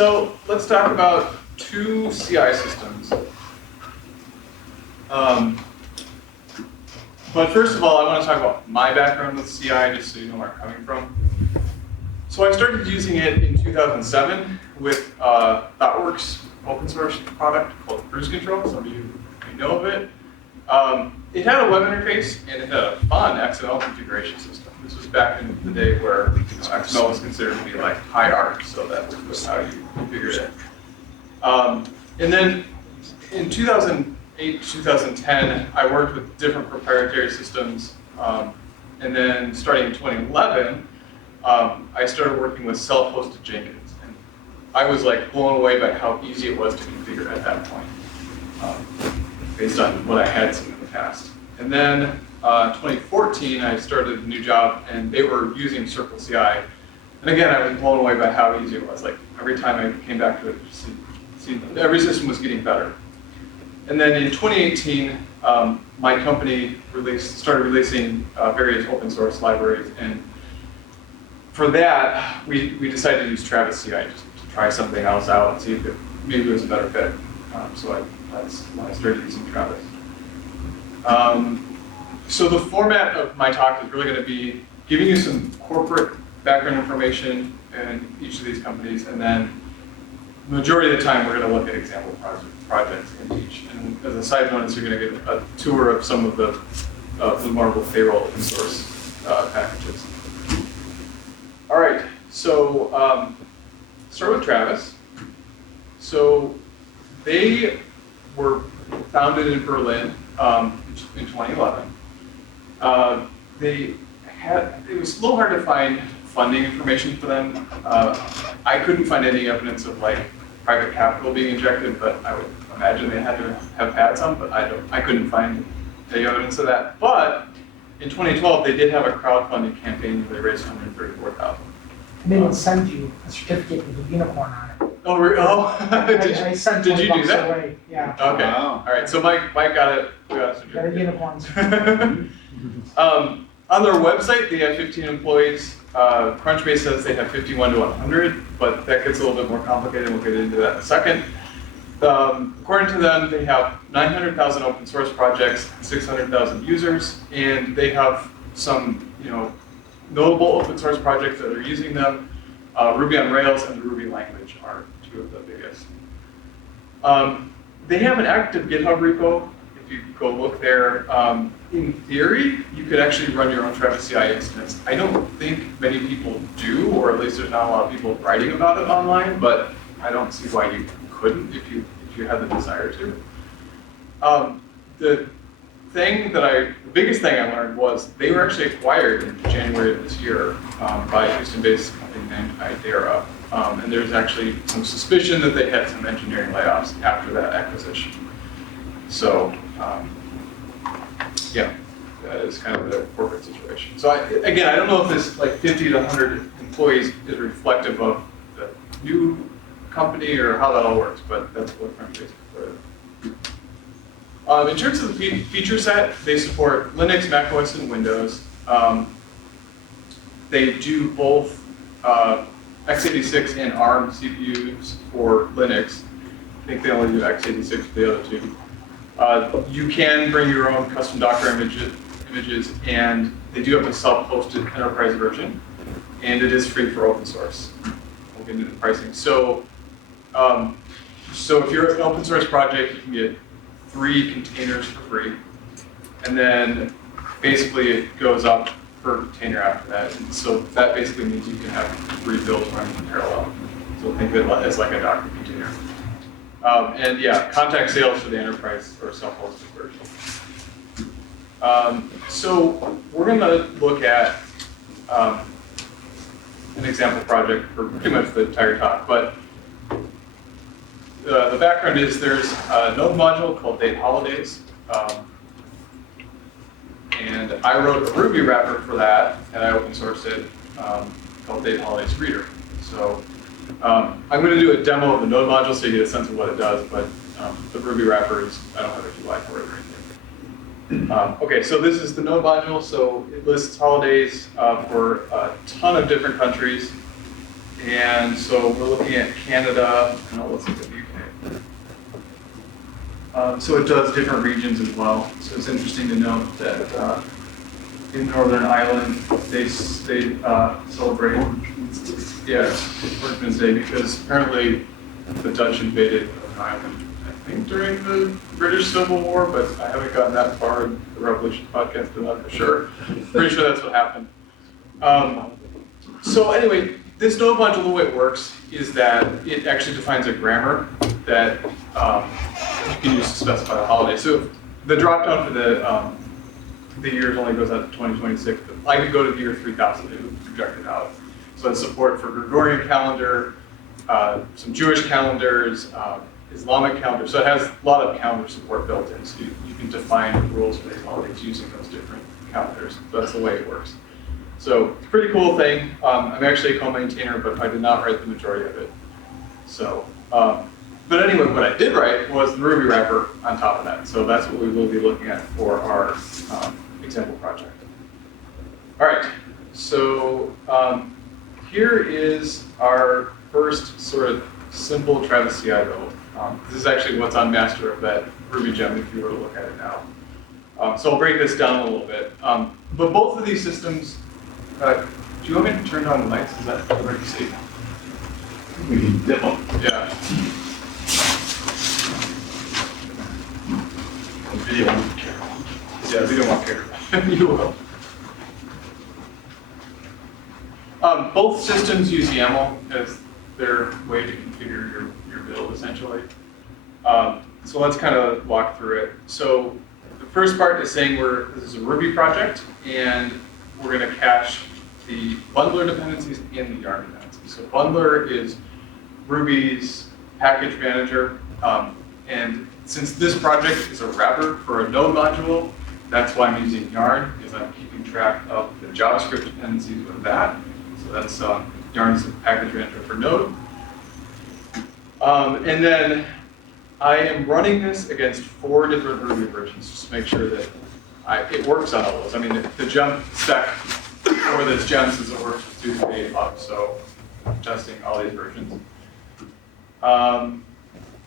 So let's talk about two CI systems. But first of all, I want to talk about my background with CI, just so you know where I'm coming from. So I started using it in 2007 with ThoughtWorks open source product called Cruise Control. Some of you may know of it. It had a web interface and it had a fun XML configuration system. This was back in the day where XML was considered to be like high art, so that was how you configured it. And then in 2008, 2010, I worked with different proprietary systems. And then starting in 2011, I started working with self-hosted Jenkins. And I was like blown away by how easy it was to configure at that point, based on what I had seen in the past. And then 2014, I started a new job and they were using CircleCI. And again, I was blown away by how easy it was. Like every time I came back to it, every system was getting better. And then in 2018, my company started releasing various open source libraries. And for that, we decided to use TravisCI just to try something else out and see if maybe it was a better fit. So that's when I started using Travis. So the format of my talk is really going to be giving you some corporate background information in each of these companies, and then the majority of the time we're going to look at example projects in each. And as a side bonus, you're going to get a tour of some of the Marvel payroll open source packages. All right, so start with Travis. So they were founded in Berlin in 2011. It was a little hard to find funding information for them. I couldn't find any evidence of like private capital being injected, but I would imagine they had to have had some, but I couldn't find any evidence of that. But in 2012, they did have a crowdfunding campaign where they raised $134,000. And they would send you a certificate with a unicorn on it. Oh, I sent did you do that? away. Yeah. Okay. Wow. All right. So Mike got it. We got a Got a certificate. unicorns. On their website, they have 15 employees. Crunchbase says they have 51 to 100, but that gets a little bit more complicated. We'll get into that in a second. According to them, they have 900,000 open source projects, 600,000 users, and they have some, notable open source projects that are using them. Ruby on Rails and the Ruby language are two of the biggest. They have an active GitHub repo. If you go look there, in theory, you could actually run your own TravisCI instance. I don't think many people do, or at least there's not a lot of people writing about it online, but I don't see why you couldn't if you had the desire to. The biggest thing I learned was they were actually acquired in January of this year by a Houston-based company named Idera. And there's actually some suspicion that they had some engineering layoffs after that acquisition. So, yeah, that is kind of the corporate situation. So again, I don't know if this like 50 to 100 employees is reflective of the new company or how that all works, but that's what Crunchbase reported. In terms of the feature set, they support Linux, macOS, and Windows. They do both x86 and ARM CPUs for Linux. I think they only do x86 for the other two. You can bring your own custom Docker images, and they do have a self-hosted enterprise version, and it is free for open source. We'll get into the pricing. So if you're an open source project, you can get 3 containers for free, and then basically it goes up per container after that. And so that basically means you can have 3 builds running in parallel. So think of it as like a Docker container. And yeah, contact sales for the enterprise or self-hosted version. So we're going to look at an example project for pretty much the entire talk, but the background is there's a node module called Date Holidays, and I wrote a Ruby wrapper for that, and I open sourced it called Date Holidays Reader. So I'm going to do a demo of the node module so you get a sense of what it does, but the Ruby wrapper is, I don't have a UI for it or anything. Okay, so this is the node module. So it lists holidays for a ton of different countries. And so we're looking at Canada, and let's look at the UK. So it does different regions as well. So it's interesting to note that in Northern Ireland, they celebrate Workmen's Day because apparently the Dutch invaded Northern Ireland, I think during the British Civil War, but I haven't gotten that far in the Revolution podcast to know for sure. Pretty sure that's what happened. So anyway, this node module, the way it works is that it actually defines a grammar that you can use to specify the holiday. So the dropdown for the years only goes out to 2026, but I could go to the year 3000, it would project it out. So it's support for Gregorian calendar, some Jewish calendars, Islamic calendar. So it has a lot of calendar support built in, so you can define the rules for these holidays using those different calendars. So that's the way it works. So it's a pretty cool thing. I'm actually a co-maintainer, but I did not write the majority of it. So, but anyway, what I did write was the Ruby wrapper on top of that. So that's what we will be looking at for our example project. All right, so here is our first sort of simple TravisCI build. This is actually what's on master of that Ruby gem if you were to look at it now. So I'll break this down a little bit. But both of these systems, do you want me to turn on the lights? Is that hard to see? We can demo. Yeah. Video won't care. Yeah, we don't want care. You will. Both systems use YAML as their way to configure your build, essentially. So let's kind of walk through it. So the first part is saying this is a Ruby project, and we're going to cache the bundler dependencies and the yarn dependencies. So bundler is Ruby's package manager, and since this project is a wrapper for a node module, that's why I'm using yarn, because I'm keeping track of the JavaScript dependencies with that. So that's yarn's the package manager for node. And then I am running this against 4 different Ruby versions just to make sure that it works on all those. I mean, the gem spec for this gem says it works with 2.8 up, so I'm testing all these versions. And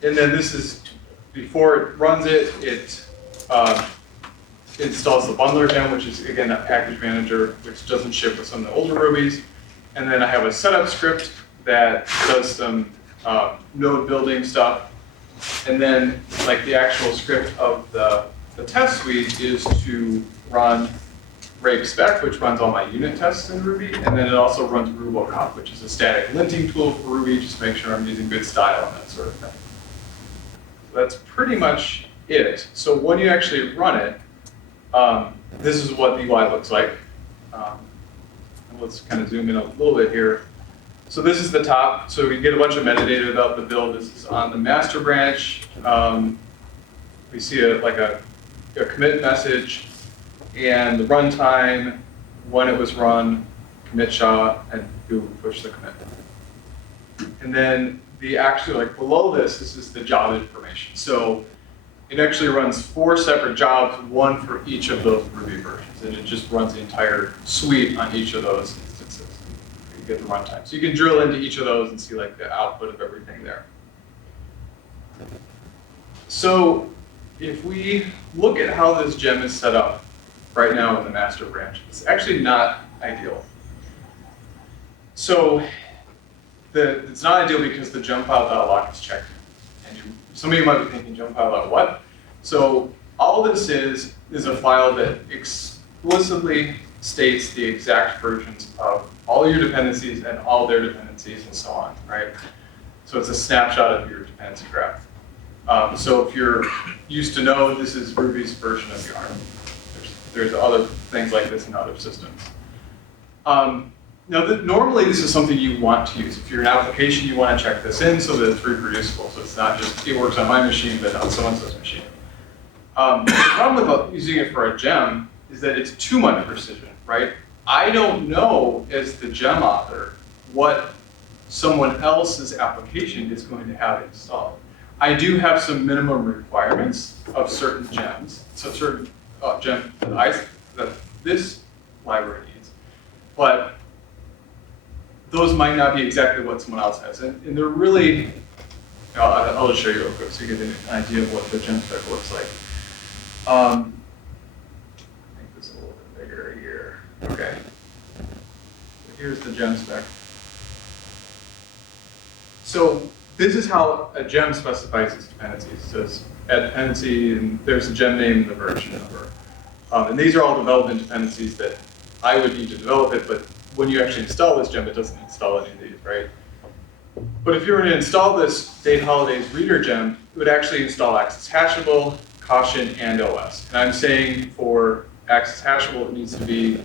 then this is, before it runs it, it installs the bundler gem, which is, again, that package manager, which doesn't ship with some of the older Rubies. And then I have a setup script that does some node building stuff. And then, like, the actual script of the test suite is to run rake spec, which runs all my unit tests in Ruby. And then it also runs RuboCop, which is a static linting tool for Ruby, just to make sure I'm using good style and that sort of thing. So that's pretty much it. So when you actually run it, this is what the UI looks like. And let's kind of zoom in a little bit here. So this is the top. So we get a bunch of metadata about the build. This is on the master branch. We see a commit message and the runtime, when it was run, commit SHA, and who pushed the commit. And then below this is the job information. So it actually runs 4 separate jobs, one for each of those Ruby versions, and it just runs the entire suite on each of those instances. You get the runtime. So you can drill into each of those and see like the output of everything there. So if we look at how this gem is set up right now in the master branch, it's actually not ideal. So it's not ideal because the Gemfile.lock is checked. And some of you might be thinking, Gemfile.what? So all this is a file that explicitly states the exact versions of all your dependencies and all their dependencies and so on, right? So it's a snapshot of your dependency graph. So if you're used to Node, this is Ruby's version of Yarn. There's other things like this in other systems. Now, normally this is something you want to use. If you're an application, you want to check this in so that it's reproducible. So it's not just, it works on my machine, but on so-and-so's machine. The problem with using it for a gem is that it's too much precision, right? I don't know, as the gem author, what someone else's application is going to have installed. I do have some minimum requirements of certain gems, so certain gems that this library needs, but those might not be exactly what someone else has. And they're really, I'll just show you real quick so you get an idea of what the gem spec looks like. Make this a little bit bigger here. Okay. So here's the gem spec. So this is how a gem specifies its dependencies. It says add dependency, and there's the gem name and the version number. And these are all development dependencies that I would need to develop it, but when you actually install this gem, it doesn't install any of these, right? But if you were to install this date holidays reader gem, it would actually install access hashable, caution, and OS. And I'm saying for access hashable, it needs to be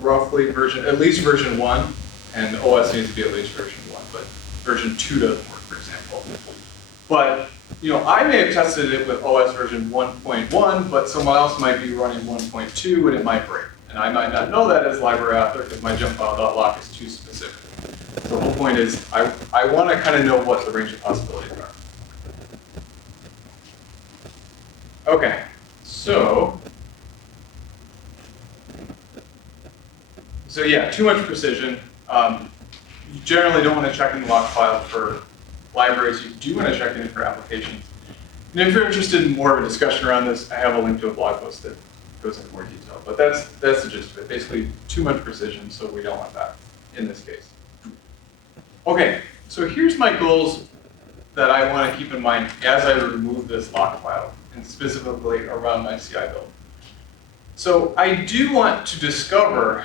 roughly at least version 1, and OS needs to be at least version 1, but version 2 doesn't work, for example. But I may have tested it with OS version 1.1, but someone else might be running 1.2 and it might break. And I might not know that as library author because my Gemfile.lock is too specific. So the whole point is I want to kind of know what the range of possibilities are. Okay, so yeah, too much precision. You generally don't want to check in the log file for libraries. You do want to check in for applications. And if you're interested in more of a discussion around this, I have a link to a blog post that goes into more detail. But that's the gist of it. Basically, too much precision, so we don't want that in this case. Okay, so here's my goals that I want to keep in mind as I remove this log file, and specifically around my CI build. So I do want to discover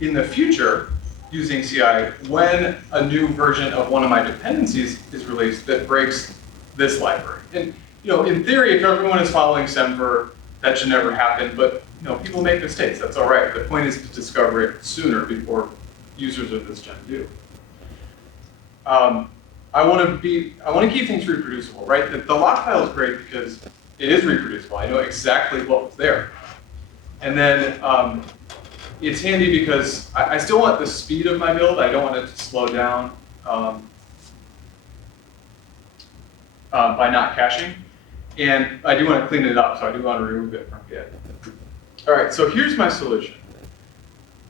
in the future, using CI, when a new version of one of my dependencies is released that breaks this library. And in theory, if everyone is following Semver, that should never happen. But people make mistakes. That's all right. The point is to discover it sooner before users of this gem do. I want to keep things reproducible, right? The log file is great because it is reproducible. I know exactly what was there. And then it's handy because I still want the speed of my build. I don't want it to slow down by not caching. And I do want to clean it up, so I do want to remove it from Git. All right, so here's my solution.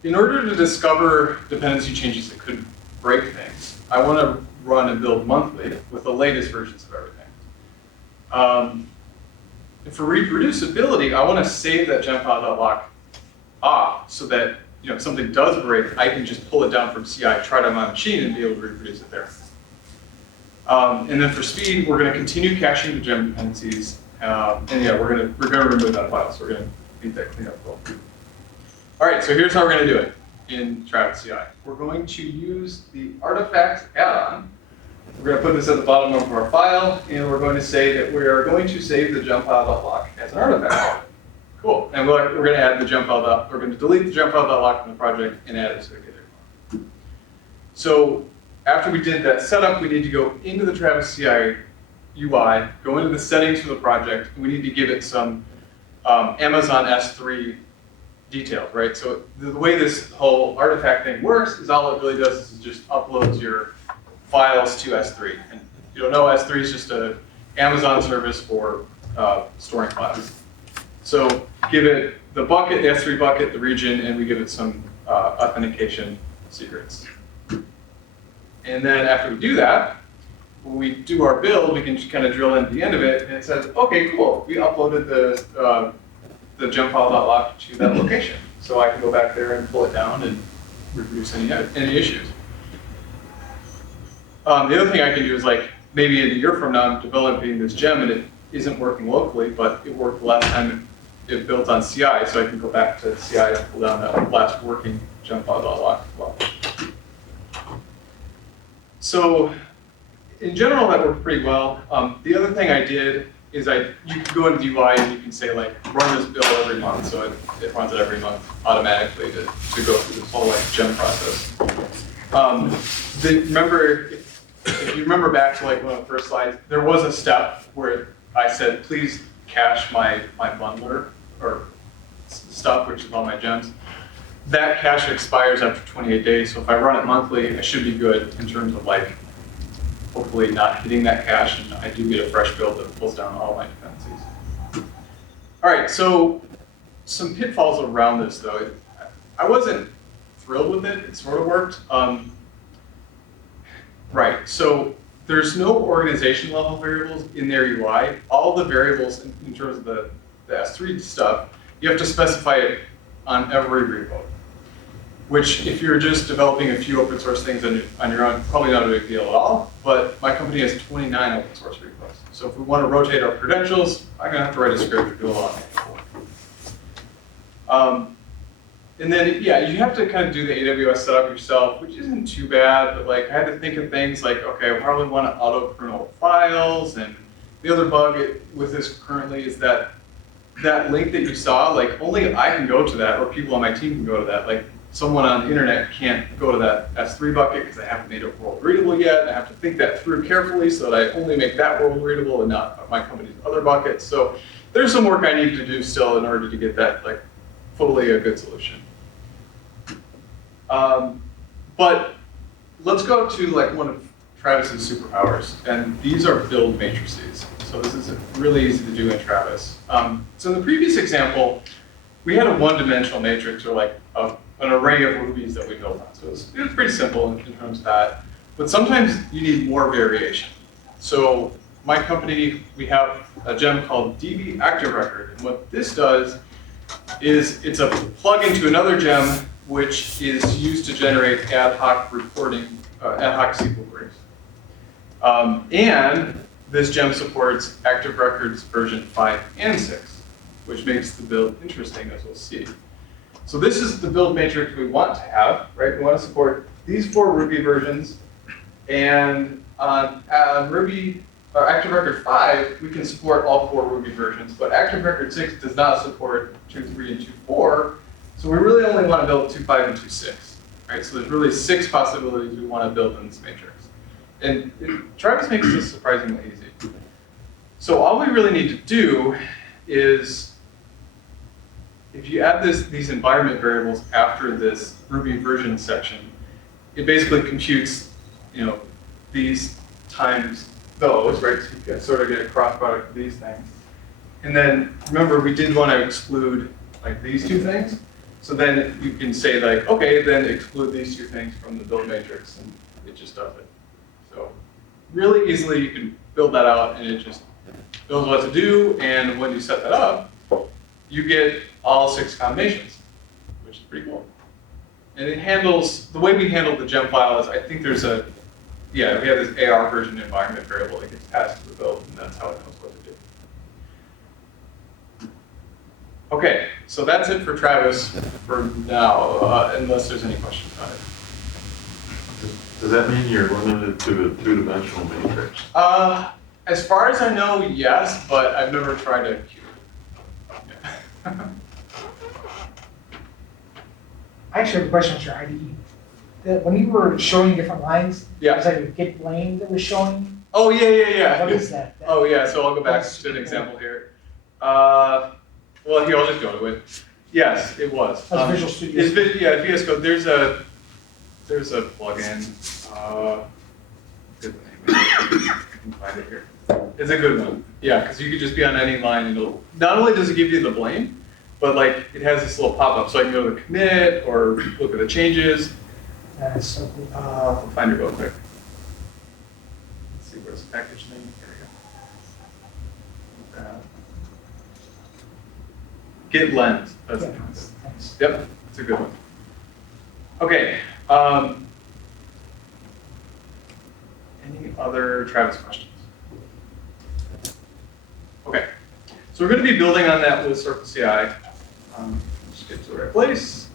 In order to discover dependency changes that could break things, I want to run a build monthly with the latest versions of everything. And for reproducibility, I want to save that Gemfile.lock off so that if something does break, I can just pull it down from CI, try it on my machine, and be able to reproduce it there. And then for speed, we're going to continue caching the gem dependencies, and yeah, we're going to remove that file. So we're going to beat that cleanup goal. All right, so here's how we're going to do it in TravisCI. We're going to use the artifact add-on. We're going to put this at the bottom of our file, and we're going to say that we are going to save the Gemfile.lock as an artifact. Cool. And we're going to add the Gemfile. We're going to delete the Gemfile.lock from the project and add it to the GitLab. So after we did that setup, we need to go into the TravisCI UI, go into the settings for the project, and we need to give it some Amazon S3 details, right? So the way this whole artifact thing works is all it really does is just uploads your files to S3. And you don't know, S3 is just an Amazon service for storing files. So give it the bucket, the S3 bucket, the region, and we give it some authentication secrets. And then after we do that, when we do our build, we can just kind of drill into the end of it, and it says, okay, cool, we uploaded the Gemfile.lock to that location. So I can go back there and pull it down and reproduce any issues. The other thing I can do is maybe in a year from now, I'm developing this gem and it isn't working locally, but it worked the last time it built on CI, so I can go back to CI and pull down that last working Gemfile.lock as well. So in general, that worked pretty well. The other thing I did is you can go into the UI and you can say run this build every month, so it runs it every month automatically to go through this whole gem process. If you remember back to one of the first slides, there was a step where I said, please cache my bundler or stuff, which is all my gems. That cache expires after 28 days, so if I run it monthly, I should be good in terms of hopefully not hitting that cache, and I do get a fresh build that pulls down all my dependencies. All right, so some pitfalls around this though. I wasn't thrilled with it. It sort of worked. Right, so there's no organization level variables in their UI. All the variables in terms of the S3 stuff, you have to specify it on every repo. Which, if you're just developing a few open source things on your own, probably not a big deal at all. But my company has 29 open source repos. So if we want to rotate our credentials, I'm going to have to write a script to do a lot of manual work. And then, yeah, you have to kind of do the AWS setup yourself, which isn't too bad, but like I had to think of things like, okay, I probably want to auto-kernel files, and the other bug with this currently is that link that you saw, like only I can go to that, or people on my team can go to that. Like someone on the internet can't go to that S3 bucket because I haven't made it world readable yet, and I have to think that through carefully so that I only make that world readable and not my company's other buckets. So there's some work I need to do still in order to get that like fully a good solution. But let's go to like one of Travis's superpowers, and these are build matrices. So this is really easy to do in Travis. So in the previous example, we had a one-dimensional matrix, or like an array of rubies that we built on. So it was pretty simple in terms of that. But sometimes you need more variation. So my company, we have a gem called DB Active Record, and what this does is it's a plugin to another gem which is used to generate ad hoc reporting, ad hoc SQL queries. And this gem supports Active Records version 5 and 6, which makes the build interesting, as we'll see. So this is the build matrix we want to have, right? We want to support these 4 Ruby versions, and on Ruby, or Active Record 5, we can support all 4 Ruby versions, but Active Record 6 does not support 2.3 and 2.4, so we really only want to build 2.5 and 2.6, right? So there's really 6 possibilities we want to build in this matrix. And Travis makes this surprisingly easy. So all we really need to do is, if you add these environment variables after this Ruby version section, it basically computes, these times those, right? So you can sort of get a cross product of these things. And then remember, we did want to exclude like these 2 things. So then you can say like, okay, then exclude these 2 things from the build matrix, and it just does it. So really easily you can build that out, and it just knows what to do. And when you set that up, you get all 6 combinations, which is pretty cool. And it handles, the way we handle the Gemfile is, I think there's we have this AR version environment variable that gets passed to the build, and that's how it knows what to do. Okay, so that's it for Travis for now, unless there's any questions on it. Does that mean you're limited to a 2-dimensional matrix? As far as I know, yes, but I've never tried a cube. Yeah. I actually have a question with your IDE. When you were showing different lines, Yeah. was that a git blame that was showing? Oh, yeah. What is that? Oh, yeah, so I'll go back to an example here. Well, here, I'll just go to it. Yes, it was. That's Visual Studio. VS Code. There's a plugin. Good name. I can find it here. It's a good one. Yeah, because you could just be on any line, and it'll, not only does it give you the blame, but like it has this little pop-up, so I can go to the commit or look at the changes. That is so cool. I'll find it real quick. Let's see, where's the package name? Here we go. Git lens. That's it. Thanks. Yep, it's a good one. Okay. Any other Travis questions? Okay. So we're going to be building on that with CircleCI. Let's get to the right place.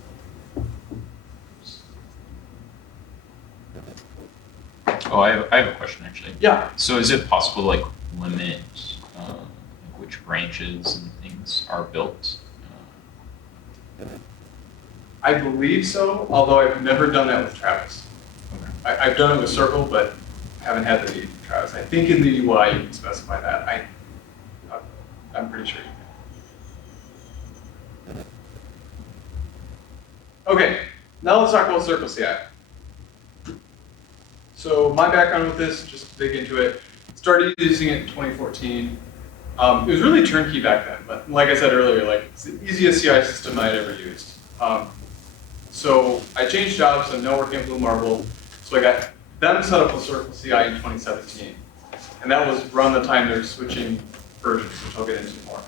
Oh, I have a question actually. Yeah. So is it possible to like limit which branches and things are built? I believe so, although I've never done that with Travis. Okay. I've done it with Circle, but haven't had the need for Travis. I think in the UI you can specify that. I'm pretty sure you can. Okay, now let's talk about CircleCI. So my background with this, just to dig into it, started using it in 2014. It was really turnkey back then, but like I said earlier, like it's the easiest CI system I'd ever used. So I changed jobs. I'm now working at Blue Marble. So I got them set up with CircleCI in 2017. And that was around the time they're switching versions, which I'll get into more.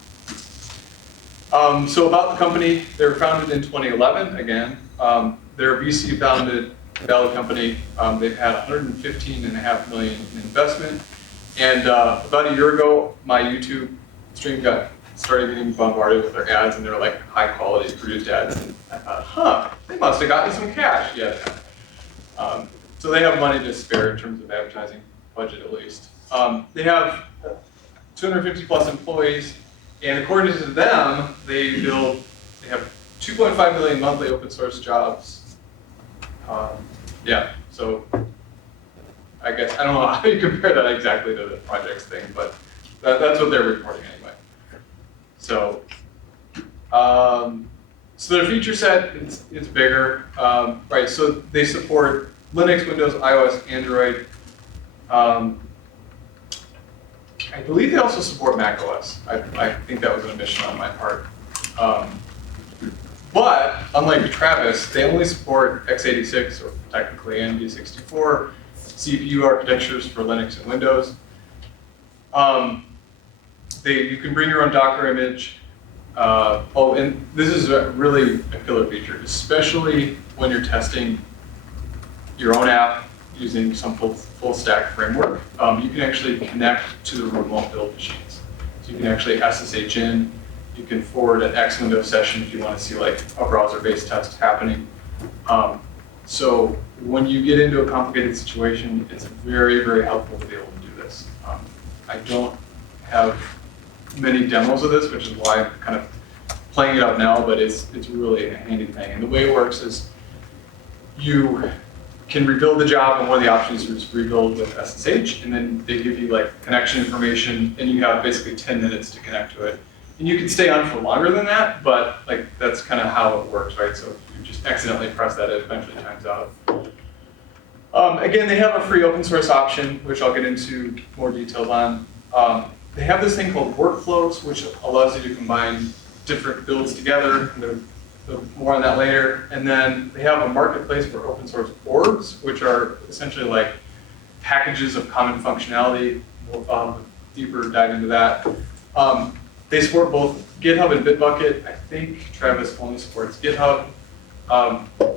So about the company, they were founded in 2011, again. They're a VC-founded Valley company. They've had $115.5 million in investment. And about a year ago, my YouTube stream started getting bombarded with their ads, and they were like high-quality produced ads. And I thought, they must have gotten some cash. Yeah. So they have money to spare in terms of advertising budget, at least. They have 250 plus employees, and according to them, they have 2.5 million monthly open source jobs. Yeah, so I guess, I don't know how you compare that exactly to the projects thing, but that's what they're reporting anyway. So, so their feature set, it's bigger, right? So they support Linux, Windows, iOS, Android. I believe they also support Mac OS. I think that was an omission on my part. But unlike Travis, they only support x86 or technically ND64 CPU architectures for Linux and Windows. You can bring your own Docker image. Oh, and this is really a killer feature, especially when you're testing your own app using some full stack framework. You can actually connect to the remote build machines. So you can actually SSH in. You can forward an X window session if you want to see like a browser-based test happening. So when you get into a complicated situation, it's very, very helpful to be able to do this. I don't have many demos of this, which is why I'm kind of playing it up now, but it's really a handy thing. And the way it works is you can rebuild the job, and one of the options is rebuild with SSH, and then they give you like connection information, and you have basically 10 minutes to connect to it. And you can stay on for longer than that, but like that's kind of how it works, right? So if you just accidentally press that, it eventually times out. Again, they have a free open source option, which I'll get into more details on. They have this thing called Workflows, which allows you to combine different builds together. More on that later. And then they have a marketplace for open source orbs, which are essentially like packages of common functionality. We'll deeper dive into that. They support both GitHub and Bitbucket. I think Travis only supports GitHub.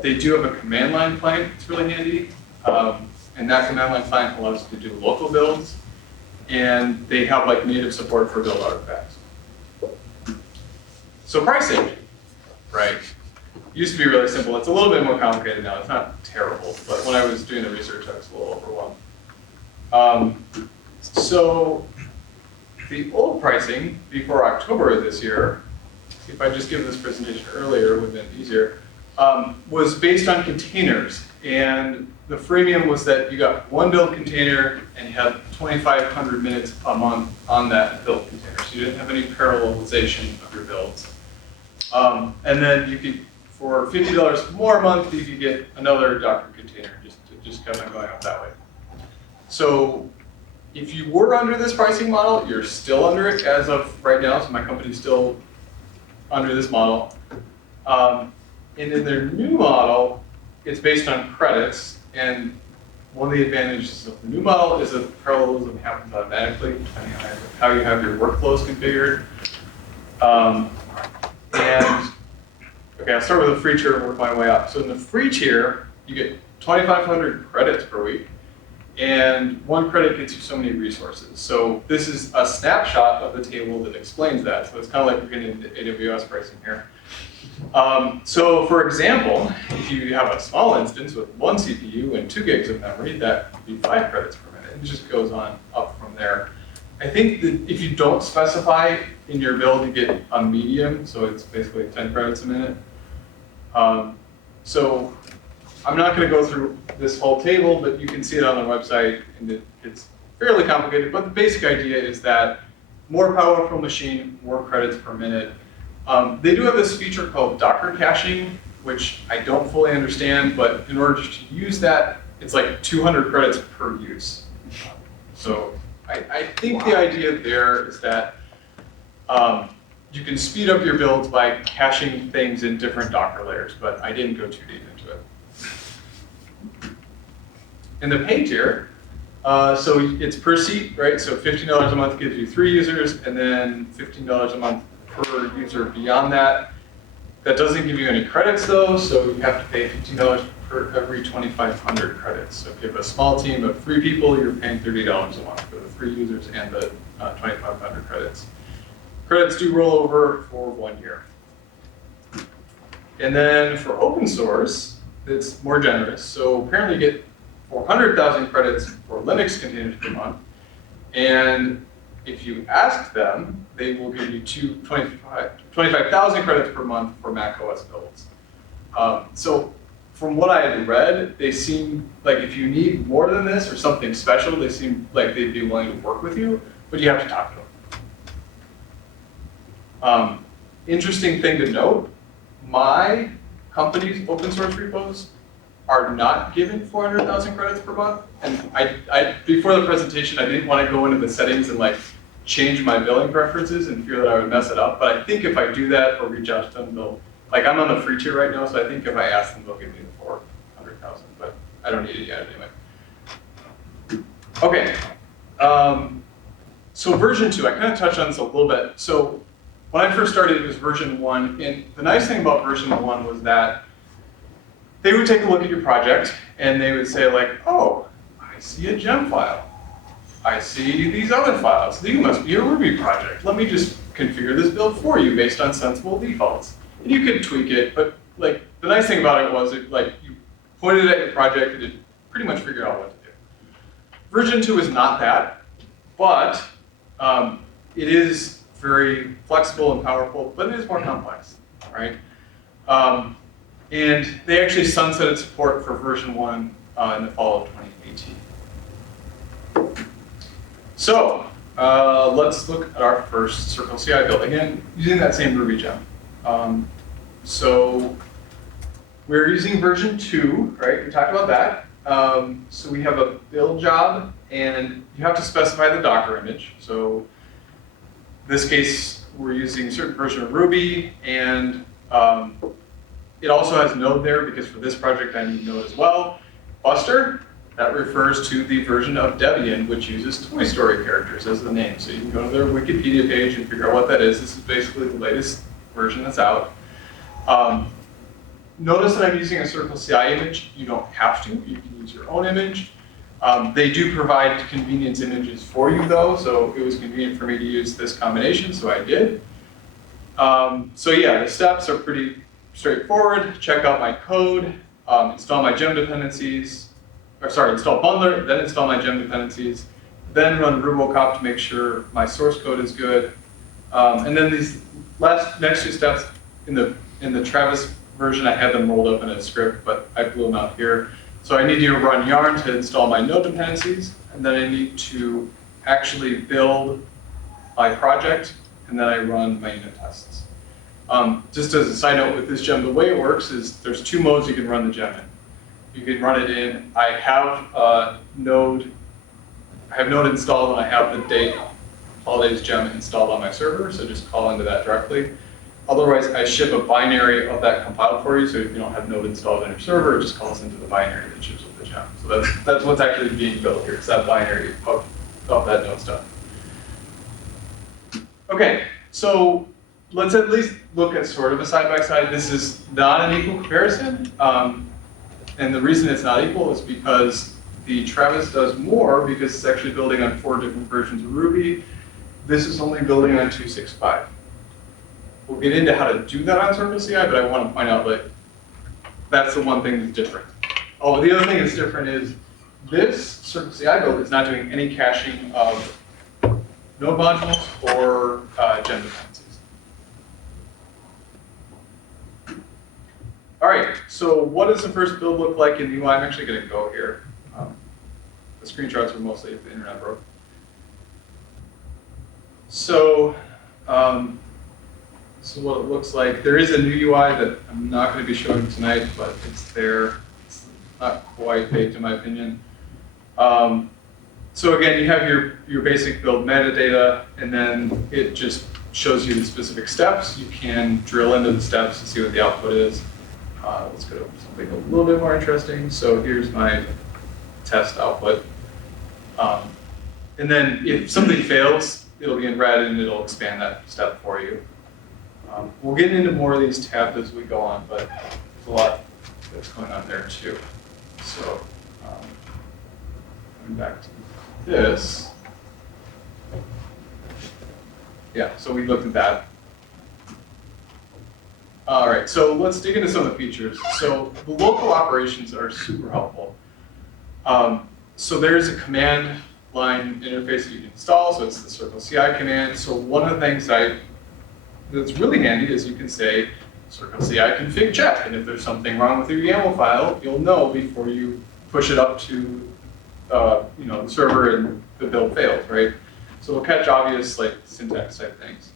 They do have a command line client. It's really handy. And that command line client allows you to do local builds. And they have like native support for build artifacts. So pricing, right? Used to be really simple. It's a little bit more complicated now. It's not terrible, but when I was doing the research, I was a little overwhelmed. So the old pricing before October of this year, if I just give this presentation earlier, it would have been easier, was based on containers. And the freemium was that you got one build container and you had 2,500 minutes a month on that build container. So you didn't have any parallelization of your builds. And then you could, for $50 more a month, you could get another Docker container, just kind of going up that way. So if you were under this pricing model, you're still under it as of right now. So my company's still under this model. And in their new model, it's based on credits. And one of the advantages of the new model is that parallelism happens automatically, depending on how you have your workflows configured. And okay, I'll start with the free tier and work my way up. So in the free tier, you get 2,500 credits per week, and one credit gets you so many resources. So this is a snapshot of the table that explains that. So it's kind of like we're getting into AWS pricing here. So for example, if you have a small instance with one CPU and 2 gigs of memory, that would be 5 credits per minute. It just goes on up from there. I think that if you don't specify in your build, you get a medium, so it's basically 10 credits a minute. So I'm not going to go through this whole table, but you can see it on the website, and it's fairly complicated. But the basic idea is that more powerful machine, more credits per minute. They do have this feature called Docker caching, which I don't fully understand, but in order to use that, it's like 200 credits per use. So I think the idea there is that you can speed up your builds by caching things in different Docker layers, but I didn't go too deep into it. In the pay tier, so it's per seat, right? So $15 a month gives you 3 users, and then $15 a month per user beyond that. That doesn't give you any credits though, so you have to pay $15 per every 2,500 credits. So if you have a small team of 3 people, you're paying $30 a month for the 3 users and the 2,500 credits. Credits do roll over for 1 year. And then for open source, it's more generous. So apparently you get 400,000 credits for Linux containers per month. And if you ask them, they will give you 25,000 credits per month for Mac OS builds. So from what I had read, they seem like if you need more than this or something special, they seem like they'd be willing to work with you, but you have to talk to them. Interesting thing to note, my company's open source repos are not given 400,000 credits per month. And I before the presentation, I didn't want to go into the settings and like change my billing preferences and fear that I would mess it up. But I think if I do that or reach out to them, they'll, like I'm on the free tier right now, so I think if I ask them, they'll give me the 400,000, but I don't need it yet anyway. Okay, so version 2, I kind of touched on this a little bit. So when I first started, it was version 1, and the nice thing about version 1 was that they would take a look at your project and they would say like, oh, I see a gem file. I see these other files. You must be a Ruby project. Let me just configure this build for you based on sensible defaults. And you could tweak it, but like the nice thing about it was it, like you pointed it at your project and it pretty much figured out what to do. Version 2 is not that, but it is very flexible and powerful, but it is more complex, right? And they actually sunsetted support for version 1 in the fall of 2018. So let's look at our first CircleCI build, again, using that same Ruby gem. So we're using version 2, right? We talked about that. So we have a build job, and you have to specify the Docker image. So in this case, we're using a certain version of Ruby, and it also has Node there because for this project I need Node as well. Buster, that refers to the version of Debian which uses Toy Story characters as the name. So you can go to their Wikipedia page and figure out what that is. This is basically the latest version that's out. Notice that I'm using a CircleCI image. You don't have to. You can use your own image. They do provide convenience images for you though, so it was convenient for me to use this combination, so I did. So yeah, the steps are pretty straightforward. Check out my code, install my gem dependencies, install bundler, then install my gem dependencies, then run rubocop to make sure my source code is good. And then these next 2 steps in the Travis version, I had them rolled up in a script, but I blew them out here. So I need to run yarn to install my node dependencies, and then I need to actually build my project, and then I run my unit tests. Just as a side note with this gem, the way it works is there's 2 modes you can run the gem in. You can run it in, I have Node installed and I have the date holidays gem installed on my server, so just call into that directly. Otherwise, I ship a binary of that compiled for you, so if you don't have Node installed on your server, it just calls into the binary that ships with the gem. So that's what's actually being built here, it's that binary of that Node stuff. Okay, so let's at least look at sort of a side-by-side. This is not an equal comparison. And the reason it's not equal is because the Travis does more because it's actually building on 4 different versions of Ruby. This is only building on 2.6.5. We'll get into how to do that on CircleCI, but I want to point out that that's the one thing that's different. Oh, the other thing that's different is this CircleCI build is not doing any caching of node modules or gem dependencies. All right, so what does the first build look like in the UI? I'm actually going to go here. The screenshots are mostly if the internet broke. So, so what it looks like, there is a new UI that I'm not going to be showing tonight, but it's there. It's not quite baked in my opinion. So again, you have your basic build metadata, and then it just shows you the specific steps. You can drill into the steps and see what the output is. Let's go to something a little bit more interesting. So here's my test output. And then if something fails, it'll be in red and it'll expand that step for you. We'll get into more of these tabs as we go on, but there's a lot that's going on there too. So coming back to this. Yeah, so we looked at that. All right, so let's dig into some of the features. So the local operations are super helpful. So there's a command line interface that you can install, so it's the CircleCI command. So one of the things that's really handy is you can say CircleCI config check, and if there's something wrong with your YAML file, you'll know before you push it up to the server and the build fails, right? So we'll catch obvious like syntax type things.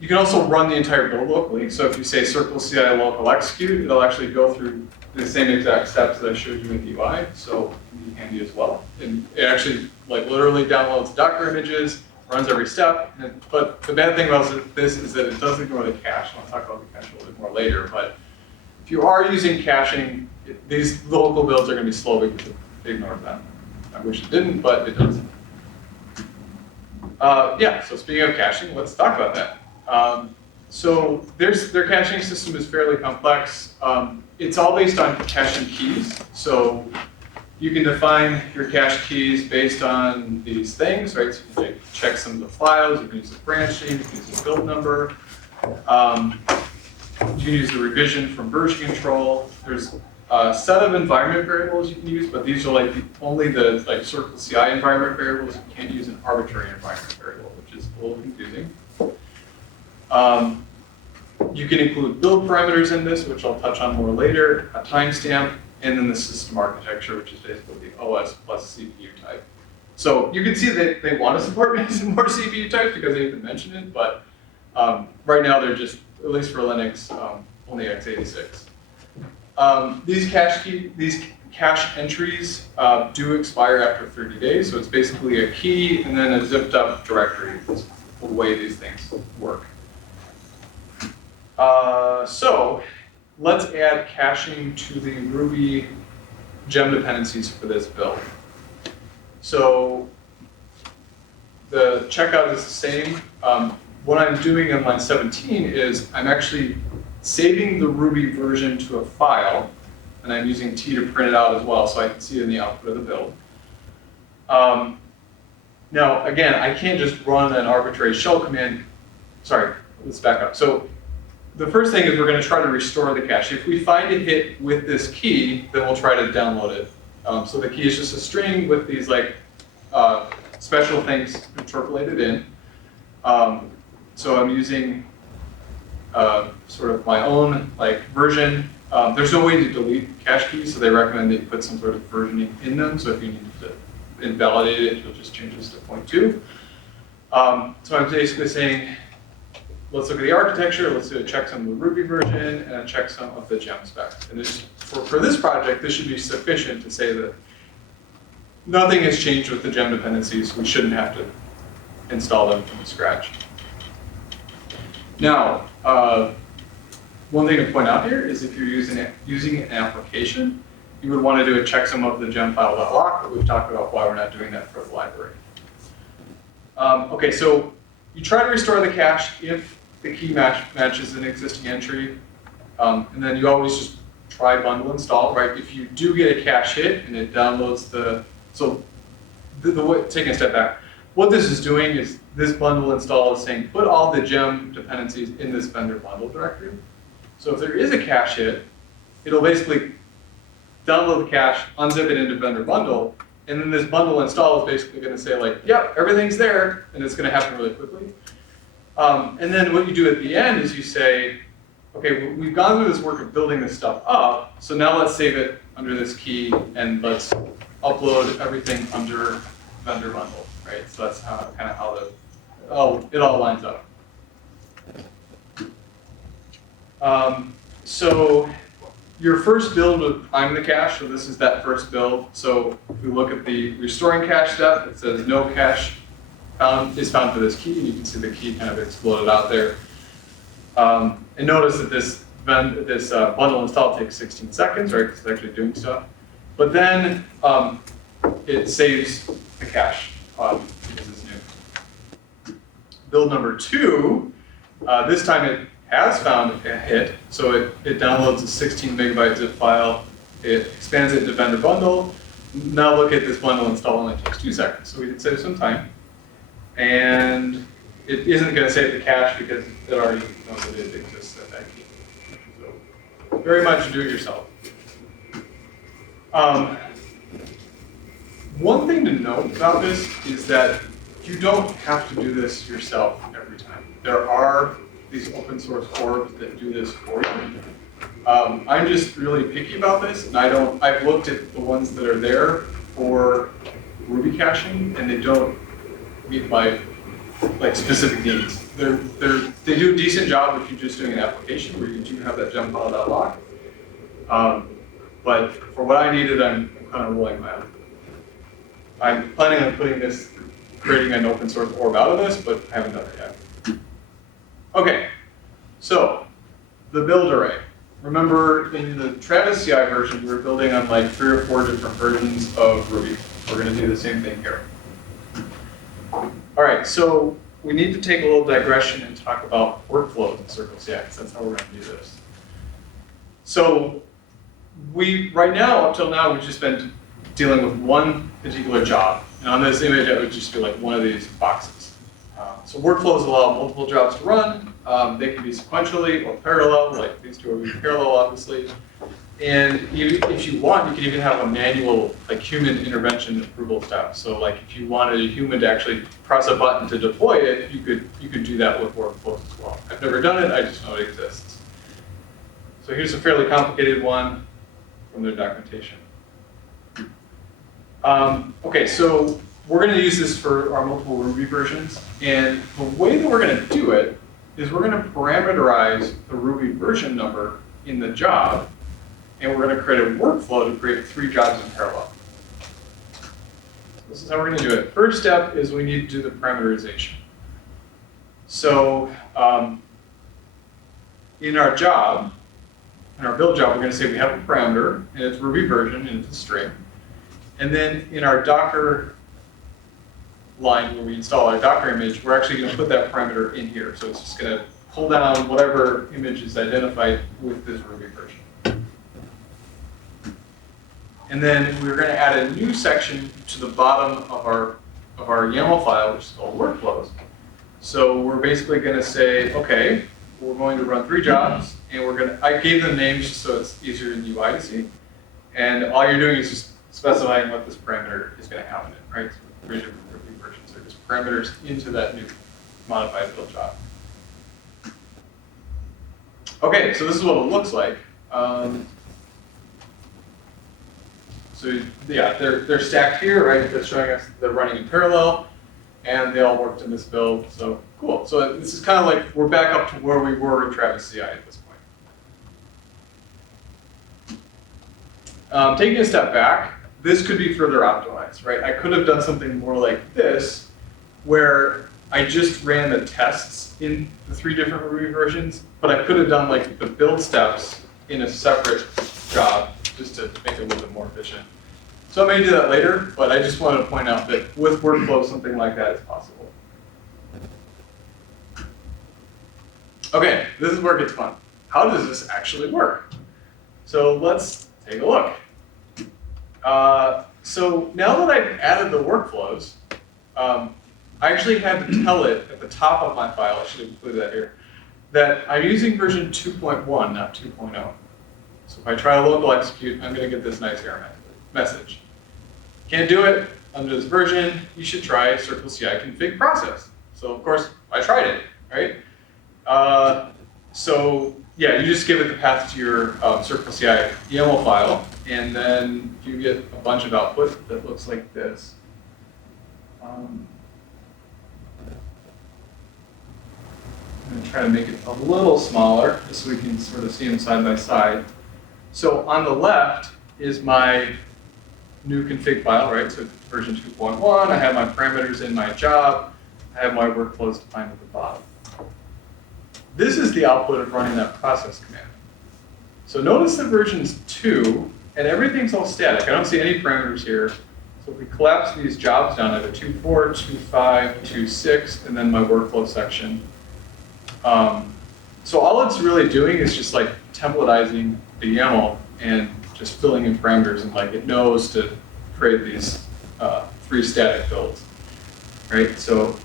You can also run the entire build locally. So if you say CircleCI local execute, it'll actually go through the same exact steps that I showed you in the UI. So it'll be handy as well. And it actually like literally downloads Docker images, runs every step. But the bad thing about this is that it does ignore the cache. I'll talk about the cache a little bit more later. But if you are using caching, these local builds are going to be slow because it ignores that. I wish it didn't, but it does. Yeah, so speaking of caching, let's talk about that. So their caching system is fairly complex. It's all based on caching keys. So you can define your cache keys based on these things, right? So you can check some of the files, you can use the branch name, you can use the build number. You can use the revision from version control. There's a set of environment variables you can use, but these are like only the CircleCI environment variables. You can't use an arbitrary environment variable, which is a little confusing. You can include build parameters in this, which I'll touch on more later, a timestamp, and then the system architecture, which is basically the OS plus CPU type. So you can see that they want to support some more CPU types because they even mentioned it, but right now they're just, at least for Linux, only x86. These cache entries do expire after 30 days, so it's basically a key and then a zipped up directory. That's the way these things work. So let's add caching to the Ruby gem dependencies for this build. So the checkout is the same. What I'm doing in line 17 is I'm actually saving the Ruby version to a file, and I'm using T to print it out as well so I can see it in the output of the build. Now, again, I can't just run an arbitrary shell command. Sorry, let's back up. So the first thing is we're going to try to restore the cache. If we find a hit with this key, then we'll try to download it. So the key is just a string with these special things interpolated in. So I'm using sort of my own version. There's no way to delete cache keys, so they recommend that you put some sort of versioning in them. So if you need to invalidate it, you'll just change this to 0.2. So I'm basically saying, let's look at the architecture, let's do a checksum of the Ruby version and a checksum of the gem spec. And this, for this project, this should be sufficient to say that nothing has changed with the gem dependencies. We shouldn't have to install them from scratch. Now, one thing to point out here is if you're using an application, you would want to do a checksum of the Gemfile.lock, but we've talked about why we're not doing that for the library. Okay, so you try to restore the cache if the key matches an existing entry, and then you always just try bundle install, right? If you do get a cache hit and it downloads taking a step back, what this is doing is this bundle install is saying put all the gem dependencies in this vendor bundle directory. So if there is a cache hit, it'll basically download the cache, unzip it into vendor bundle, and then this bundle install is basically going to say yep, everything's there, and it's going to happen really quickly. And then what you do at the end is you say, okay, we've gone through this work of building this stuff up, so now let's save it under this key, and let's upload everything under vendor bundle, right? So that's kind of how it all lines up. So your first build would prime the cache, so this is that first build. So if we look at the restoring cache step, it says no cache is found for this key, and you can see the key kind of exploded out there. And notice that this bundle install takes 16 seconds, right? Because it's actually doing stuff. But then it saves the cache because it's new. Build number 2, this time it has found a hit, so it downloads a 16 megabyte zip file, it expands it into vendor bundle. Now look at this bundle install only takes 2 seconds, so we did save some time. And it isn't going to save the cache because it already knows that it exists at that key. So very much do it yourself. One thing to note about this is that you don't have to do this yourself every time. There are these open source orbs that do this for you. I'm just really picky about this, and I've looked at the ones that are there for Ruby caching, and they don't meet my specific needs. They do a decent job if you're just doing an application where you do have that Gemfile.lock. But for what I needed, I'm kind of rolling my own. I'm planning on creating an open source orb out of this, but I haven't done it yet. Okay, so the build array. Remember, in the TravisCI version, we were building on 3 or 4 different versions of Ruby. We're going to do the same thing here. All right, so we need to take a little digression and talk about workflows in CircleCI, because that's how we're going to do this. So right now, up till now, we've just been dealing with one particular job. And on this image, it would just be one of these boxes. So workflows allow multiple jobs to run. They can be sequentially or parallel, like these two are parallel, obviously. And if you want, you can even have a manual, human intervention approval step. So if you wanted a human to actually press a button to deploy it, you could do that with workflows as well. I've never done it, I just know it exists. So here's a fairly complicated one from their documentation. Okay, so we're going to use this for our multiple Ruby versions. And the way that we're going to do it is we're going to parameterize the Ruby version number in the job, and we're going to create a workflow to create 3 jobs in parallel. So this is how we're going to do it. First step is we need to do the parameterization. So in our job, in our build job, we're going to say we have a parameter, and it's Ruby version, and it's a string. And then in our Docker line where we install our Docker image, we're actually going to put that parameter in here. So it's just going to pull down whatever image is identified with this Ruby version. And then we're going to add a new section to the bottom of our YAML file, which is called workflows. So we're basically going to say, okay, we're going to run 3 jobs, and I gave them names just so it's easier in the UI to see. And all you're doing is just specifying what this parameter is going to have in it, right? So 3 different Ruby versions are just parameters into that new modified build job. Okay, so this is what it looks like. So yeah, they're stacked here, right? That's showing us they're running in parallel, and they all worked in this build. So cool. So this is kind of like we're back up to where we were in TravisCI at this point. Taking a step back, this could be further optimized, right? I could have done something more like this, where I just ran the tests in the 3 different Ruby versions, but I could have done the build steps in a separate job just to make it a little bit more efficient. So I may do that later, but I just wanted to point out that with workflow, something like that is possible. Okay, this is where it gets fun. How does this actually work? So let's take a look. So now that I've added the workflows, I actually had to tell it at the top of my file, I should have included that here, that I'm using version 2.1, not 2.0. So if I try to local execute, I'm going to get this nice error message. Can't do it under this version. You should try CircleCI config process. So of course, I tried it, right? So yeah, you just give it the path to your CircleCI YAML file, and then you get a bunch of output that looks like this. I'm going to try to make it a little smaller, just so we can sort of see them side by side. So on the left is my new config file, right? So version 2.1, I have my parameters in my job, I have my workflows defined at the bottom. This is the output of running that process command. So notice that versions 2 and everything's all static. I don't see any parameters here. So if we collapse these jobs down, I have a 2.4, 2.5, 2.6, and then my workflow section. So all it's really doing is just like templatizing the YAML and just filling in parameters, and like it knows to create these 3 static builds, right? So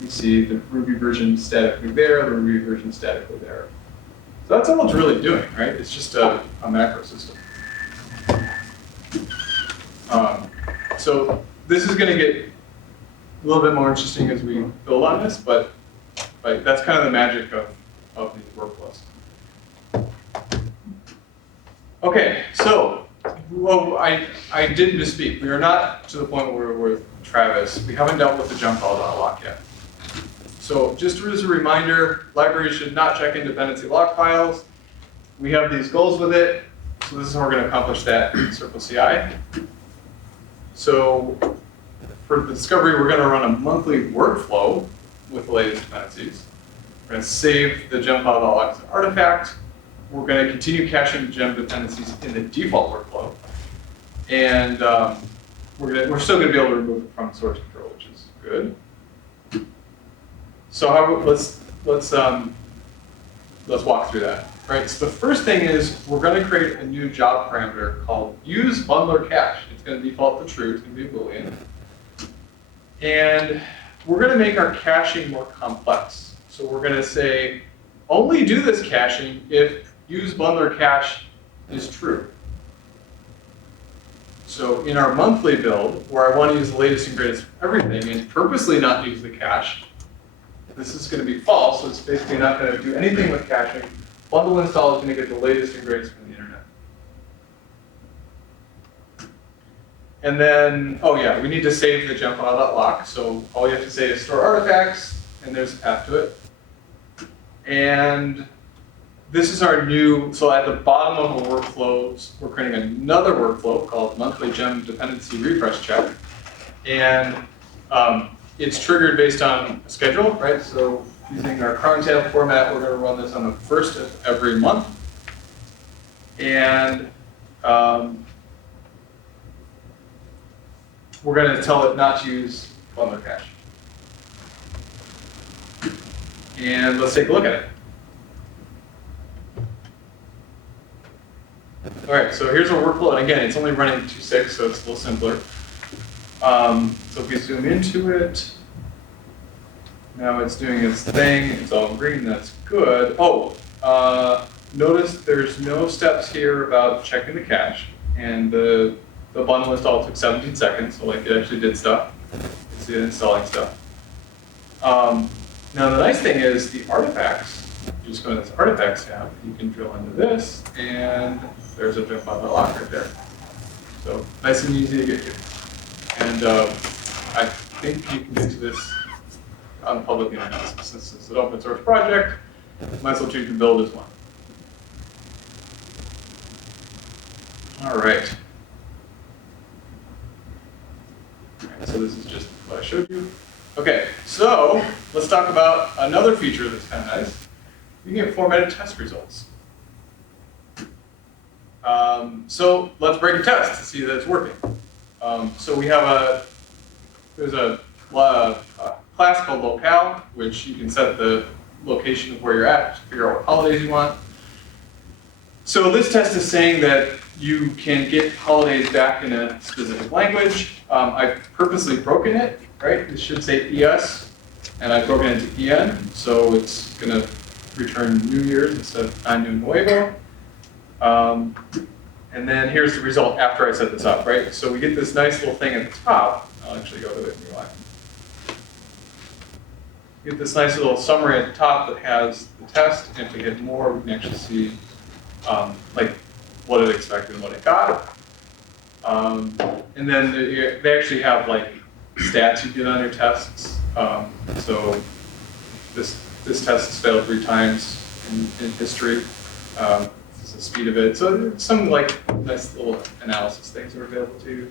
you see the Ruby version statically there, the Ruby version statically there. So that's all it's really doing, right? It's just a macro system. So this is going to get a little bit more interesting as we build on this, but that's kind of the magic of these workflows. Okay, so well, I did misspeak. We are not to the point where we're with Travis. We haven't dealt with the Gemfile.lock yet. So just as a reminder, libraries should not check in dependency lock files. We have these goals with it. So this is how we're going to accomplish that in CircleCI. So for the discovery, we're going to run a monthly workflow with the latest dependencies. We're going to save the Gemfile.lock as an artifact. We're going to continue caching gem dependencies in the default workflow. And we're still going to be able to remove it from source control, which is good. So let's walk through that. Right. So the first thing is we're going to create a new job parameter called use bundler cache. It's going to default to true. It's going to be a Boolean. And we're going to make our caching more complex. So we're going to say only do this caching if use bundler cache is true. So in our monthly build, where I want to use the latest and greatest of everything and purposely not use the cache, this is going to be false. So it's basically not going to do anything with caching. Bundle install is going to get the latest and greatest from the internet. And then, oh yeah, we need to save the Gemfile.lock. So all you have to say is store artifacts, and there's a path to it. And this is our new, so at the bottom of our workflows, we're creating another workflow called monthly gem dependency refresh check. And it's triggered based on a schedule, right? So using our cron tab format, we're going to run this on the first of every month. And we're going to tell it not to use bundler cache. And let's take a look at it. All right, so here's our workflow. And again, it's only running 2.6, so it's a little simpler. So if we zoom into it, now it's doing its thing. It's all green. That's good. Oh, notice there's no steps here about checking the cache. And the bundle install took 17 seconds, so like it actually did stuff. It's installing stuff. Now the nice thing is the artifacts. You just go to this artifacts tab. You can drill into this, and there's a Gemfile.lock right there. So nice and easy to get to. And I think you can get to this on the public internet. Since it's an open source project, might as well choose to build as one. All right. So this is just what I showed you. Okay, so let's talk about another feature that's kind of nice. You can get formatted test results. So let's break a test to see that it's working. So we have there's a class called locale, which you can set the location of where you're at to figure out what holidays you want. So this test is saying that you can get holidays back in a specific language. I've purposely broken it, right? It should say ES, and I've broken it to EN, so it's going to return New Year's instead of Año Nuevo. And then here's the result after I set this up, right? So we get this nice little thing at the top. I'll actually go to it in real life. You get this nice little summary at the top that has the test, and if we get more, we can actually see like what it expected and what it got. And then they actually have like stats you get on your tests. So this test has failed 3 times in history. This is the speed of it. So there's some like nice little analysis things are available to you.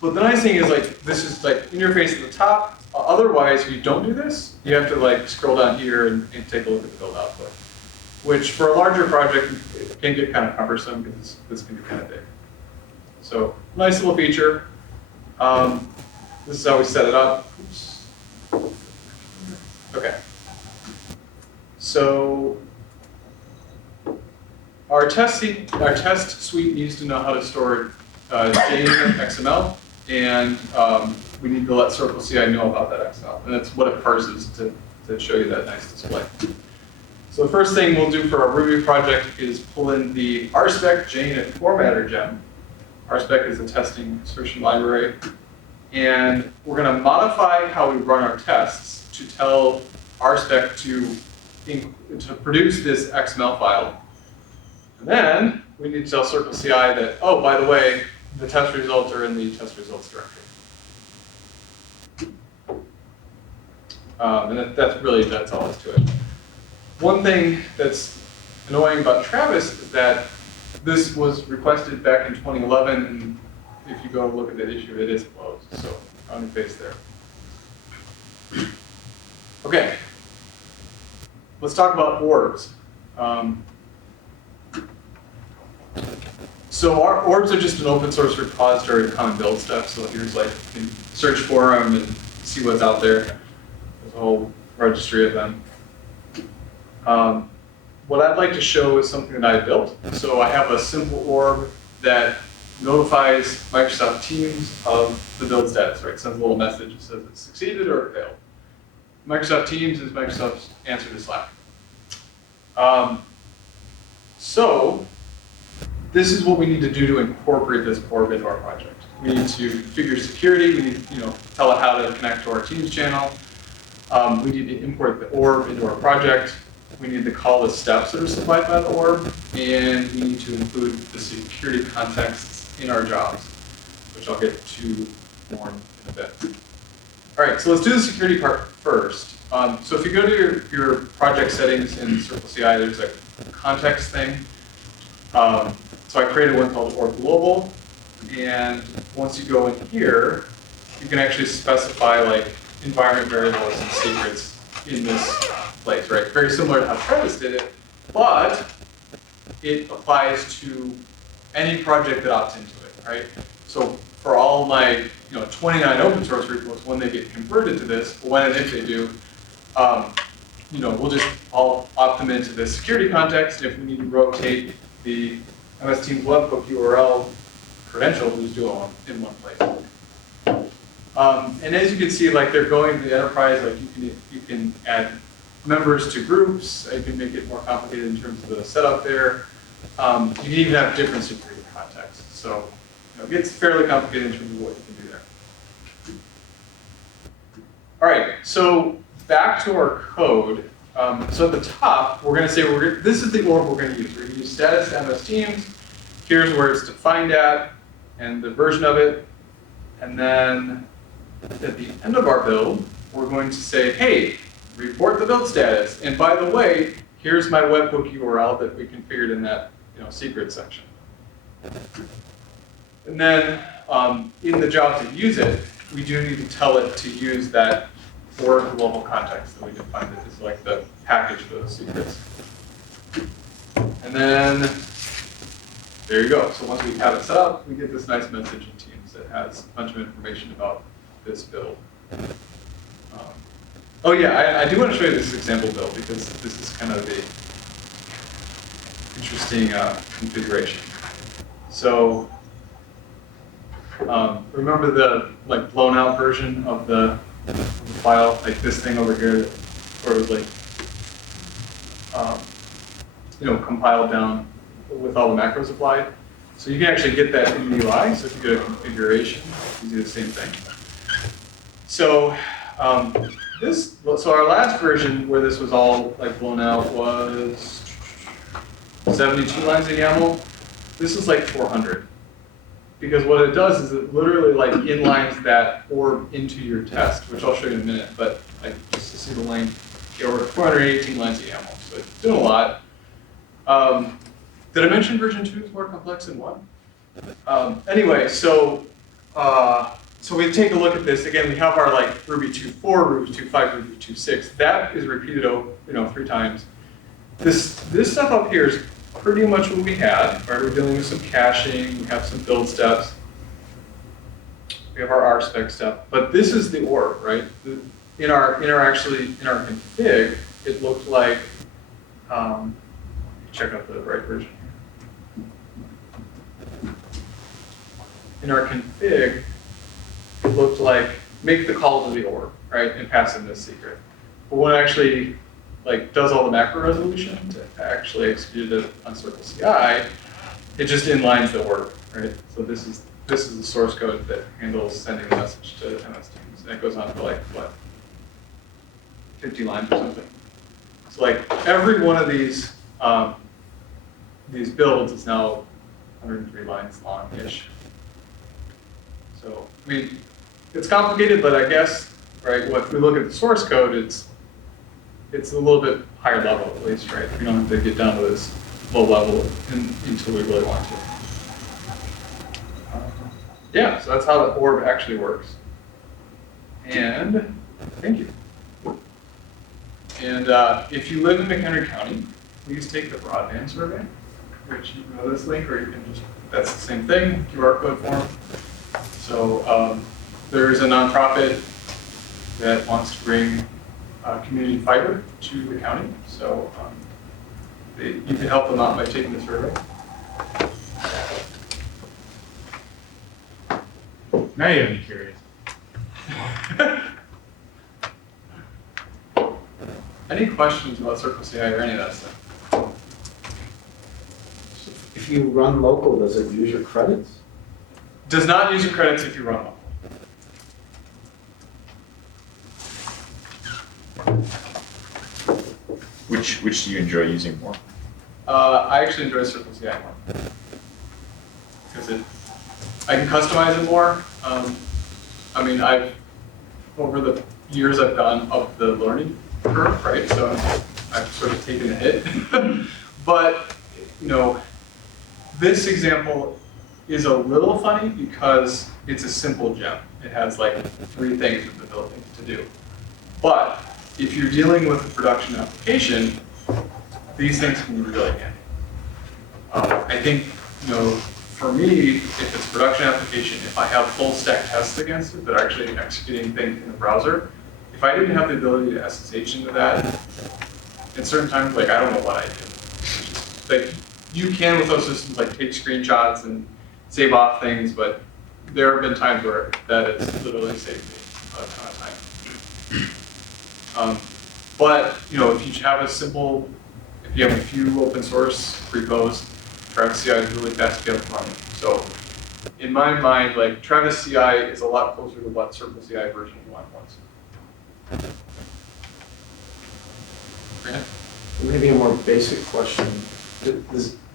But the nice thing is like this is like interface at the top. Otherwise, if you don't do this, you have to like scroll down here and take a look at the build output, which for a larger project it can get kind of cumbersome because this can be kind of big. So nice little feature. This is how we set it up. Oops. Okay. So our test suite needs to know how to store JSON XML, and we need to let CircleCI know about that XML, and that's what it parses to show you that nice display. So the first thing we'll do for our Ruby project is pull in the rspec JUnit formatter gem. rspec is a testing insertion library, and we're going to modify how we run our tests to tell rspec to produce this XML file. And then we need to tell CircleCI that, oh, by the way, the test results are in the test results directory. And that's all that's to it. One thing that's annoying about Travis is that this was requested back in 2011, and if you go look at that issue, it is closed. So on your face there. Okay, let's talk about orbs. So our orbs are just an open source repository of common build stuff. So here's like, you can search for them and see what's out there. There's a whole registry of them. What I'd like to show is something that I built. So I have a simple orb that notifies Microsoft Teams of the build status, right? It sends a little message that says it succeeded or it failed. Microsoft Teams is Microsoft's answer to Slack. So this is what we need to do to incorporate this orb into our project. We need to configure security. We need to tell it how to connect to our Teams channel. We need to import the orb into our project. We need to call the steps that are supplied by the orb, and we need to include the security contexts in our jobs, which I'll get to more in a bit. All right, so let's do the security part first. So if you go to your project settings in CircleCI, there's a context thing. So I created one called Orb Global, and once you go in here, you can actually specify like environment variables and secrets in this place, right? Very similar to how Travis did it, but it applies to any project that opts into it, right? So for all my 29 open source repos, when they get converted to this, when and if they do, we'll just all opt them into the security context. If we need to rotate the MS Teams webhook URL credential, we'll just do it in one place. And as you can see, like they're going to the enterprise, like you can add members to groups. You can make it more complicated in terms of the setup there. You can even have different security contexts. So it gets fairly complicated in terms of what you can do there. All right, so back to our code. So at the top, we're going to say this is the orb we're going to use. We're going to use status MS Teams. Here's where it's defined at, and the version of it. And then at the end of our build, we're going to say, hey, report the build status. And by the way, here's my webhook URL that we configured in that secret section. And then in the job to use it, we do need to tell it to use that orb global context that we defined. It is like the package for those secrets. And then there you go. So once we have it set up, we get this nice message in Teams that has a bunch of information about this build. Oh yeah, I do want to show you this example build because this is kind of the interesting configuration. So remember the blown out version of the file, like this thing over here, where it was like compiled down with all the macros applied. So you can actually get that in the UI. So if you go to configuration, you do the same thing. So so our last version where this was all blown out was 72 lines of YAML. This is like 400. Because what it does is it literally inlines that orb into your test, which I'll show you in a minute, but just to see the length, we're 418 lines of YAML, so it's doing a lot. Did I mention version 2 is more complex than 1? Anyway, so we take a look at this. Again, we have our Ruby 2.4, Ruby 2.5, Ruby 2.6. That is repeated 3 times. this stuff up here is pretty much what we had, right? We're dealing with some caching, we have some build steps, we have our RSpec step, but this is the orb, right? In our config, it looked like, check out the right version here. In our config, it looked like make the call to the orb, right, and pass in this secret. But when it actually does all the macro resolution to actually execute it on CircleCI, it just inlines the orb, right? So this is the source code that handles sending the message to MS Teams, and it goes on for like what, 50 lines or something. So like every one of these builds is now 103 lines long-ish. So I mean, it's complicated, but I guess, right, if we look at the source code, it's a little bit higher level at least, right? We don't have to get down to this low level until we really want to. Yeah, so that's how the orb actually works. And thank you. And if you live in McHenry County, please take the broadband survey, which you can go to this link, or you can just, that's the same thing, QR code form. So there's a nonprofit that wants to bring community fiber to the county. So you can help them out by taking the survey. Now you have me curious. Any questions about CircleCI or any of that stuff? If you run local, does it use your credits? Does not use your credits if you run local. Which do you enjoy using more? I actually enjoy CircleCI more because I can customize it more. I mean, over the years I've gone up the learning curve, right? So I've sort of taken a hit. But this example is a little funny because it's a simple gem. It has like 3 things in the building to do. But if you're dealing with a production application, these things can be really handy. I think, for me, if it's a production application, if I have full stack tests against it that are actually executing things in the browser, if I didn't have the ability to SSH into that, at certain times, I don't know what I do. You can with those systems, take screenshots and save off things, but there have been times where that has literally saved me a ton of time. But if you have if you have a few open source repos, TravisCI is really fast to get up running. So in my mind, TravisCI is a lot closer to what CircleCI version 1 was. Grant? Maybe a more basic question. Do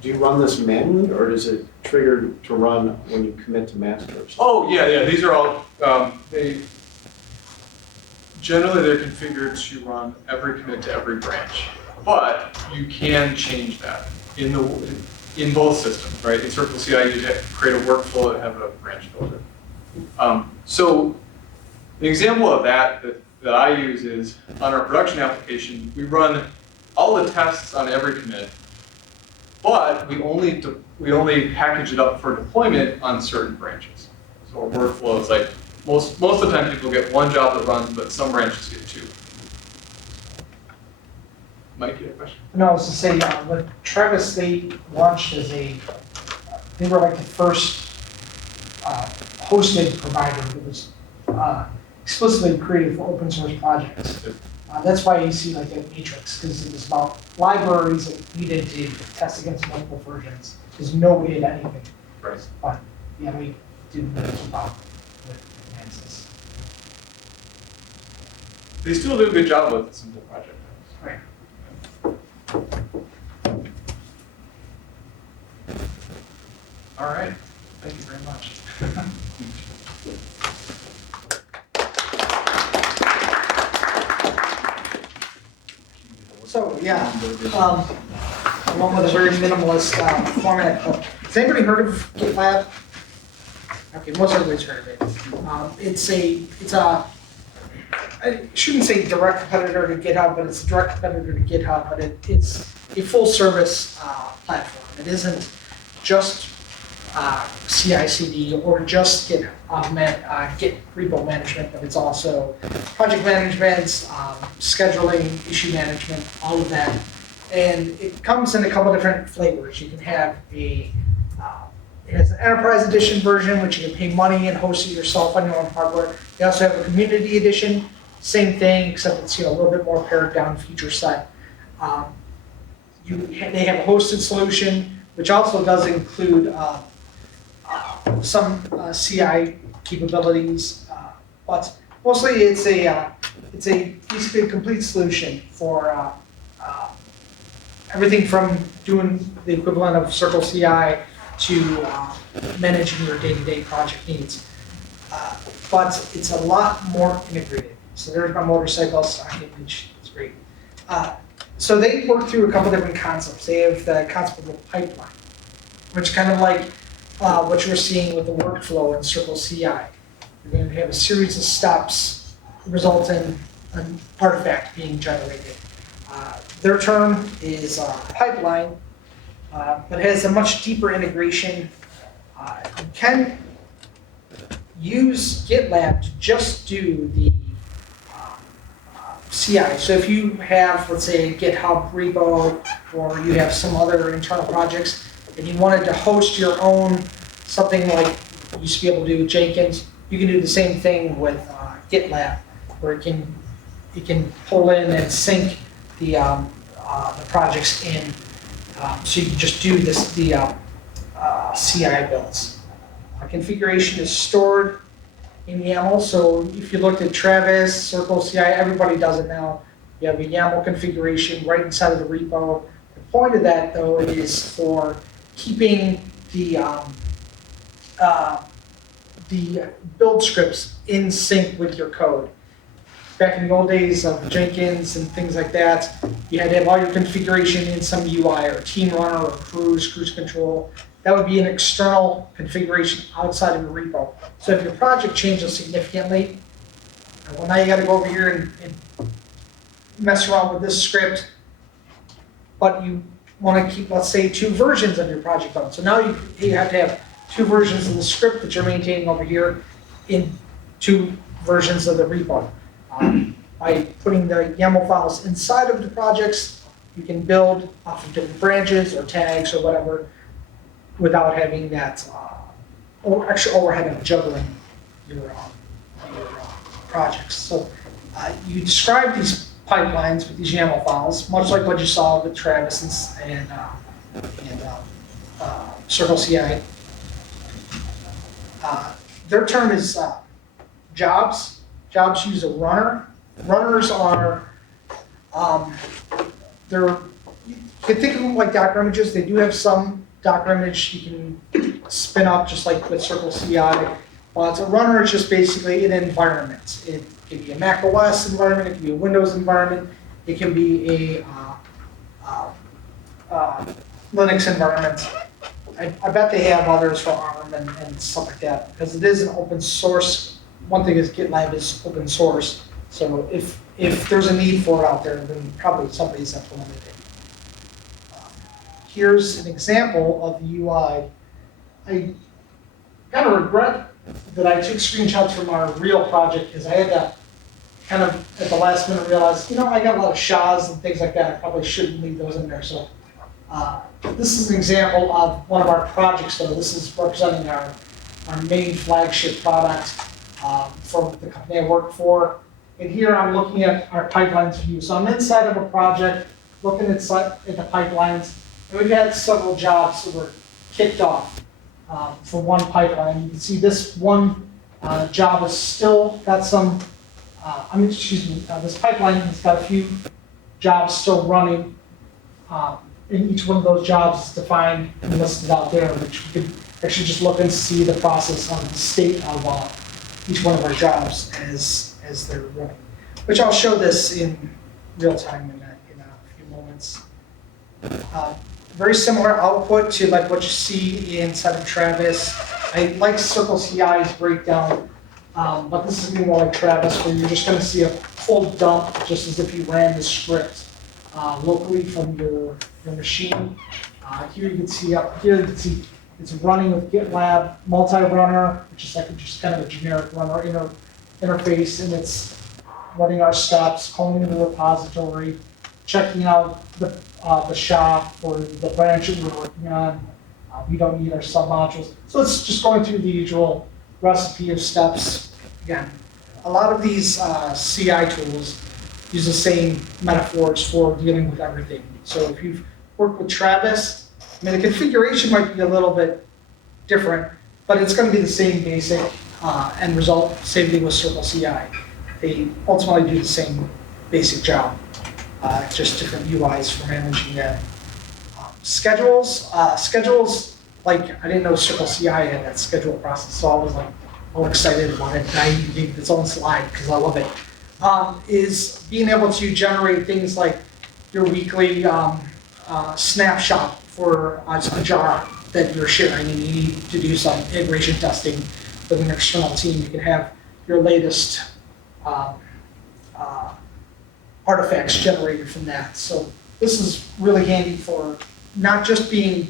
you run this manually, or is it triggered to run when you commit to masters? Oh, yeah. These are all, generally they're configured to run every commit to every branch. But you can change that in both systems, right? In CircleCI, you create a workflow that have a branch filter. So an example of that I use is on our production application, we run all the tests on every commit, but we only package it up for deployment on certain branches. So our workflow is most of the time people get 1 job that runs, but some branches get 2. Mike, you have a question? No, I was to say, when Travis, they launched as they were the first hosted provider that was explicitly created for open source projects. That's why you see that matrix, because it was about libraries that needed to test against multiple versions, because nobody had anything. Right. But yeah, we didn't really keep up with Ansys. They still do a good job with a simple project. Right. All right. Thank you very much. So yeah, along with a very minimalist format. Has anybody heard of GitLab? Okay, most everybody's heard of it. It's a I shouldn't say direct competitor to GitHub, but it's a direct competitor to GitHub, but it's a full service platform. It isn't just CI/CD or just Git repo management, but it's also project management, scheduling, issue management, all of that. And it comes in a couple different flavors. You can have it has an enterprise edition version, which you can pay money and host it yourself on your own hardware. You also have a community edition, same thing, except it's a little bit more pared down feature set. They have a hosted solution, which also does include some CI capabilities, but mostly it's basically a complete solution for everything from doing the equivalent of CircleCI to managing your day-to-day project needs. But it's a lot more integrated. So there's my motorcycle stock image. It's great. So they work through a couple different concepts. They have the concept of a pipeline, which kind of like what you're seeing with the workflow in CircleCI. You're going to have a series of steps result in an artifact being generated. Their term is pipeline, but it has a much deeper integration. You can use GitLab to just do the CI. So if you have, let's say, a GitHub repo, or you have some other internal projects, and you wanted to host your own, something like you used to be able to do with Jenkins, you can do the same thing with GitLab, where it can pull in and sync the projects in, so you can just do the CI builds. Configuration is stored in YAML, so if you looked at Travis, CircleCI, everybody does it now. You have a YAML configuration right inside of the repo. The point of that, though, is for keeping the build scripts in sync with your code. Back in the old days of Jenkins and things like that, you had to have all your configuration in some UI or team runner or cruise control. That would be an external configuration outside of your repo. So if your project changes significantly, well, now you got to go over here and mess around with this script, but you want to keep, let's say, 2 versions of your project on. So now you have to have 2 versions of the script that you're maintaining over here in 2 versions of the repo. By putting the YAML files inside of the projects, you can build off of different branches or tags or whatever without having that extra overhead of juggling your projects. So you describe these pipelines with these YAML files, much like what you saw with Travis and CircleCI. Their term is jobs. Jobs use a runner. Runners are, you can think of them like Docker images. They do have some Docker image you can spin up just like with CircleCI. But a runner is just basically an environment. It can be a Mac OS environment, it can be a Windows environment, it can be a Linux environment. I bet they have others for ARM and stuff like that, because it is an open source. One thing is GitLab is open source, so if there's a need for it out there, then probably somebody's implemented it. Here's an example of the UI. I kind of regret that I took screenshots from our real project, because I had to kind of at the last minute realize, I got a lot of SHAs and things like that. I probably shouldn't leave those in there. So this is an example of one of our projects, though. This is representing our main flagship product for the company I work for. And here I'm looking at our pipelines view. So I'm inside of a project, looking at the pipelines. And we've had several jobs that were kicked off for one pipeline. You can see this one job has still got some, this pipeline has got a few jobs still running. And each one of those jobs is defined and listed out there, which we could actually just look and see the process on the state of each one of our jobs as they're running. Which I'll show this in real time in a few moments. Very similar output to like what you see inside of Travis. I like CircleCI's breakdown. But this is gonna be more like Travis, where you're just gonna see a full dump, just as if you ran the script locally from your machine. Here you can see it's running with GitLab multi-runner, which is like just kind of a generic runner interface, and it's running our steps, calling the repository, checking out the shop for the branch that we're working on. We don't need our submodules. So it's just going through the usual recipe of steps. Again, a lot of these CI tools use the same metaphors for dealing with everything. So if you've worked with Travis, I mean, the configuration might be a little bit different, but it's going to be the same basic end result. Same thing with CircleCI. They ultimately do the same basic job, just different UIs for managing that. Schedules, like I didn't know CircleCI had that schedule process, so I was like all excited about it. And I even gave its own slide because I love it. Is being able to generate things like your weekly snapshot for a jar that you're sharing, and you need to do some integration testing with an external team. You can have your latest artifacts generated from that. So this is really handy for not just being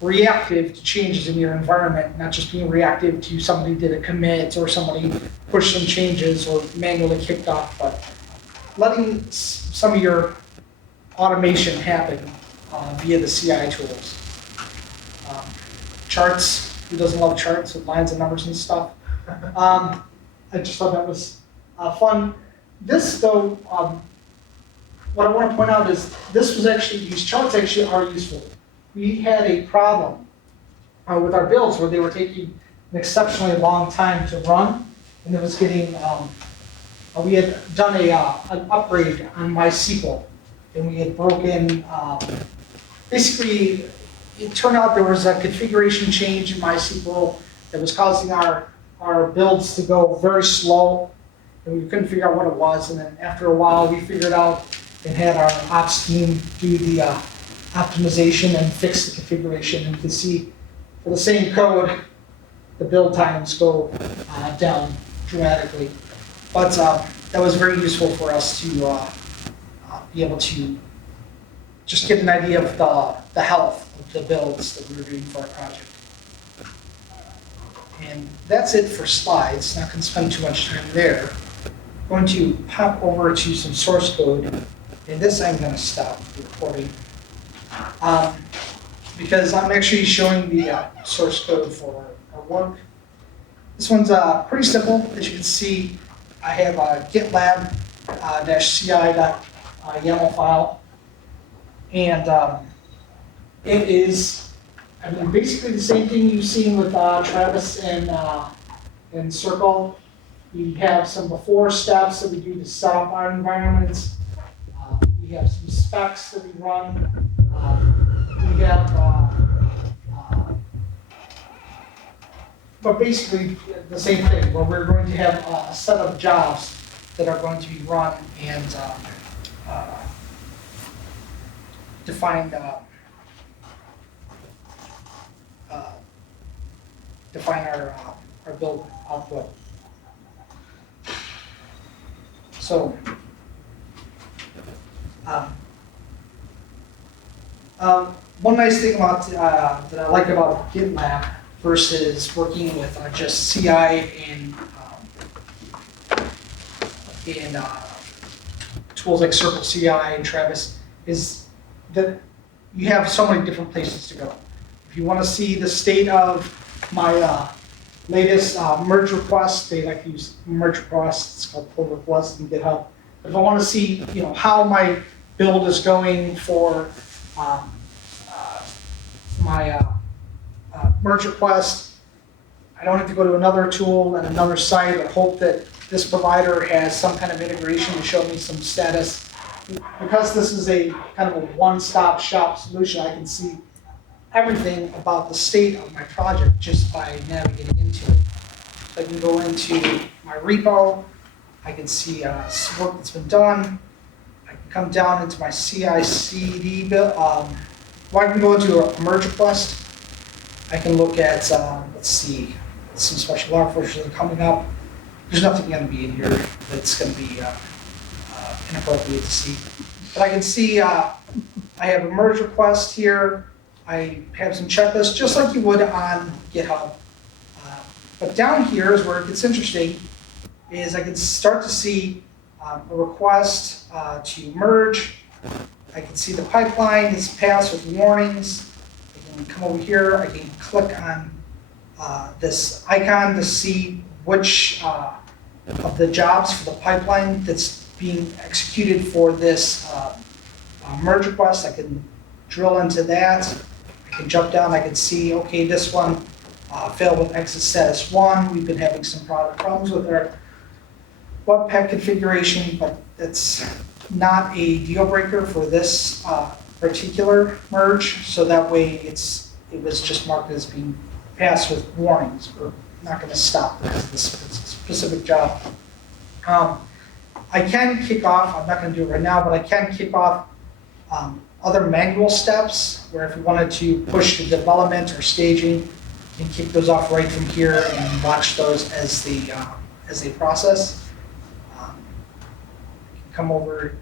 reactive to changes in your environment, not just being reactive to somebody did a commit or somebody pushed some changes or manually kicked off, but letting some of your automation happen via the CI tools. Charts, who doesn't love charts with lines and numbers and stuff? I just thought that was fun. This though, what I want to point out is these charts actually are useful. We had a problem with our builds where they were taking an exceptionally long time to run, and it was getting, we had done an upgrade on MySQL, and we had broken, basically, it turned out there was a configuration change in MySQL that was causing our builds to go very slow, and we couldn't figure out what it was, and then after a while we figured out and had our ops team do the optimization and fix the configuration, and you can see for the same code, the build times go down dramatically. But that was very useful for us to be able to just get an idea of the health of the builds that we were doing for our project. And that's it for slides. Not going to spend too much time there. I'm going to pop over to some source code, and this I'm going to stop recording because I'm actually showing the source code for our work. This one's pretty simple. As you can see, I have a GitLab -ci.yaml file, and it is, I mean, basically the same thing you've seen with Travis and Circle. We have some before steps that we do to set up our environments. We have some specs that we run. We have, but basically the same thing, where we're going to have a set of jobs that are going to be run and define our build output. So, one nice thing about that I like about GitLab versus working with just CI and tools like CircleCI and Travis is that you have so many different places to go. If you want to see the state of my latest merge request, they like to use merge requests. It's called pull request in GitHub. But if I want to see, how my build is going for my merge request, I don't have to go to another tool and another site or hope that this provider has some kind of integration to show me some status. Because this is a kind of a one-stop shop solution, I can see everything about the state of my project just by navigating into it. I can go into my repo, I can see work that's been done, I can come down into my CI/CD build, I can go into a merge request, I can look at, let's see, some special log functions are coming up. there's nothing going to be in here that's going to be inappropriate to see. But I can see I have a merge request here. I have some checklists, just like you would on GitHub. But down here is where it gets interesting, is I can start to see a request to merge. I can see the pipeline is passed with warnings. I can come over here, I can click on this icon to see which of the jobs for the pipeline that's being executed for this merge request. I can drill into that. I can jump down, I can see, okay, this one failed with exit status 1. We've been having some problems with our Webpack configuration, but that's not a deal breaker for this particular merge. So that way it was just marked as being passed with warnings. We're not going to stop because of this specific job. I can kick off, I'm not going to do it right now, but I can kick off other manual steps where if you wanted to push the development or staging, you can kick those off right from here and watch those as they process. Come over,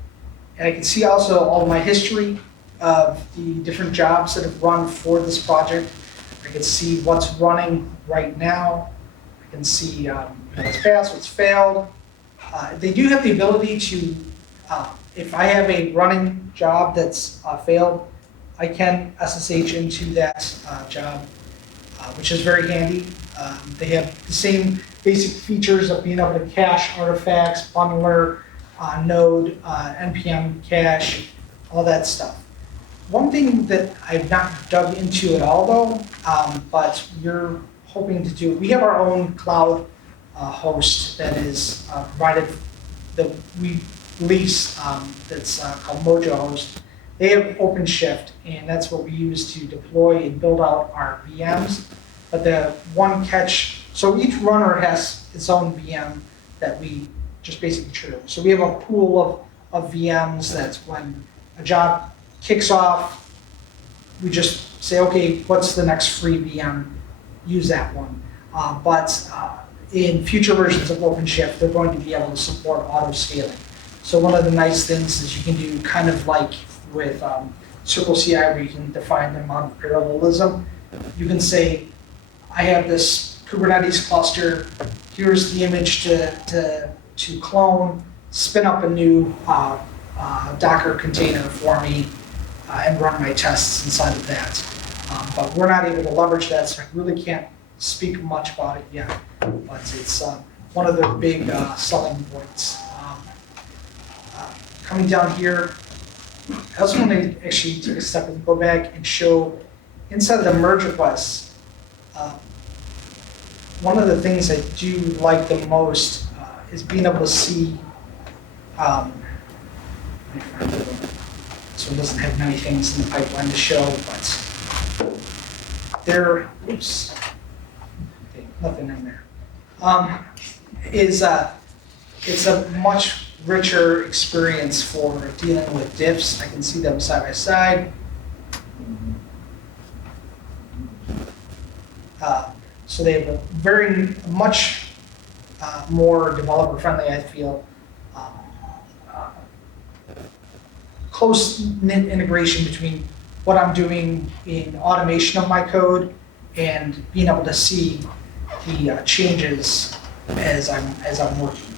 and I can see also all of my history of the different jobs that have run for this project. I can see what's running right now. I can see what's passed, what's failed. They do have the ability to, if I have a running job that's failed, I can SSH into that job, which is very handy. They have the same basic features of being able to cache artifacts, bundler, node, npm cache, all that stuff. One thing that I've not dug into at all though, but we're hoping to do, we have our own cloud host that is provided, that we lease, that's called Mojo Host. They have OpenShift, and that's what we use to deploy and build out our VMs. But the one catch, so each runner has its own VM that we just basically true. So we have a pool of VMs that when a job kicks off, we just say, okay, what's the next free VM? Use that one. But in future versions of OpenShift, they're going to be able to support auto-scaling. So one of the nice things is you can do kind of like with CircleCI, where you can define the amount of parallelism. You can say, I have this Kubernetes cluster, here's the image to clone, spin up a new Docker container for me, and run my tests inside of that. But we're not able to leverage that, so I really can't speak much about it yet. But it's one of the big selling points. Coming down here, I also want to actually take a step and go back and show inside of the merge requests. One of the things I do like the most is being able to see, this one doesn't have many things in the pipeline to show, but there, oops, okay, nothing in there. It's a much richer experience for dealing with diffs. I can see them side by side. So they have a very much more developer-friendly, I feel, close-knit integration between what I'm doing in automation of my code and being able to see the changes as I'm working.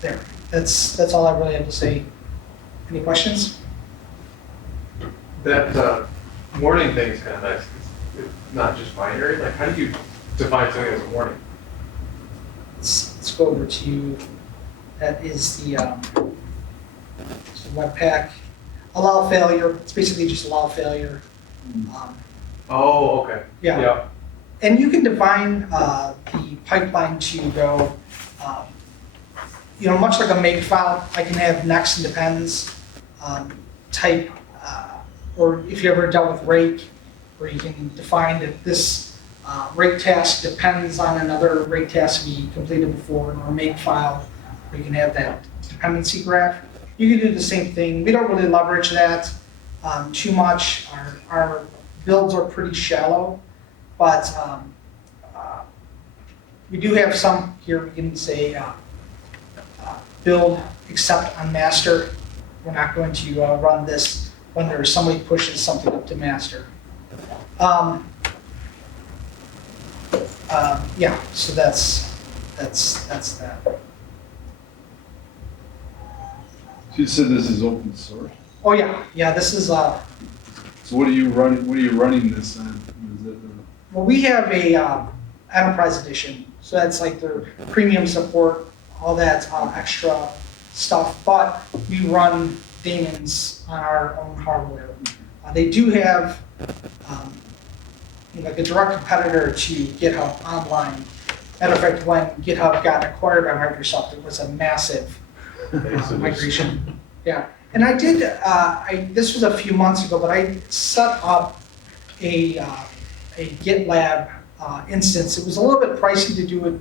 There. That's all I really have to say. Any questions? That warning thing is kind of nice. It's not just binary. Like, how do you define something as a warning? Let's go over to, that is the Webpack. Allow failure. It's basically just allow failure. Oh, okay. Yeah. And you can define the pipeline to go, much like a make file, I can have next and depends type, or if you ever dealt with rake, where you can define that this rake task depends on another rake task we completed before, or make file, where you can have that dependency graph. You can do the same thing. We don't really leverage that too much. Our builds are pretty shallow, but we do have some here. We can say build except on master. We're not going to run this when there's somebody pushes something up to master. Yeah, so that's that. So you said this is open source. Oh yeah. This is So what are you running this on? Is it, well, we have a enterprise edition, so that's like their premium support, all that extra stuff. But we run daemons on our own hardware. They do have like a direct competitor to GitHub Online. Matter of fact, when GitHub got acquired by Microsoft, it was a massive migration. Yeah, and I did. This was a few months ago, but I set up a GitLab instance. It was a little bit pricey to do it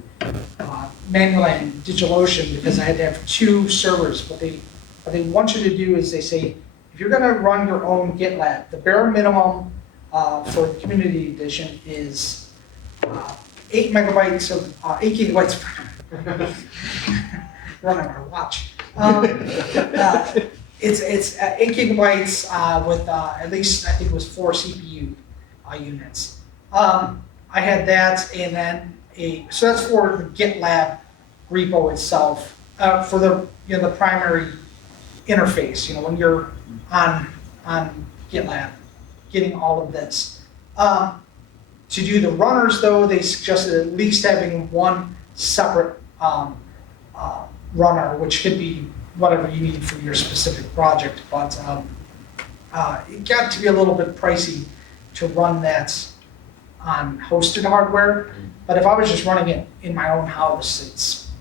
manually in DigitalOcean because I had to have 2 servers. What they want you to do is they say, if you're going to run your own GitLab, the bare minimum for the community edition is 8 megabytes of 8 gigabytes. Running our watch. It's 8 gigabytes with at least I think it was 4 CPU units. I had that, and then so that's for the GitLab repo itself for the primary interface. When you're on GitLab, getting all of this. To do the runners, though, they suggested at least having one separate runner, which could be whatever you need for your specific project. But it got to be a little bit pricey to run that on hosted hardware. But if I was just running it in my own house, it's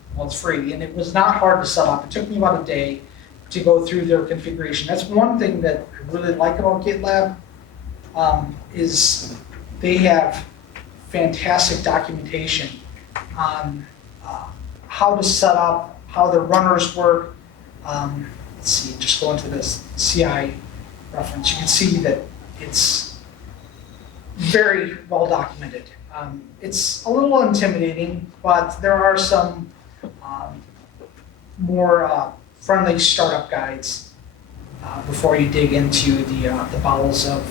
free. And it was not hard to set up. It took me about a day to go through their configuration. That's one thing that I really like about GitLab is they have fantastic documentation on how to set up, how the runners work. Let's see, just go into this CI reference. You can see that it's very well documented. It's a little intimidating, but there are some more friendly startup guides before you dig into the bowels of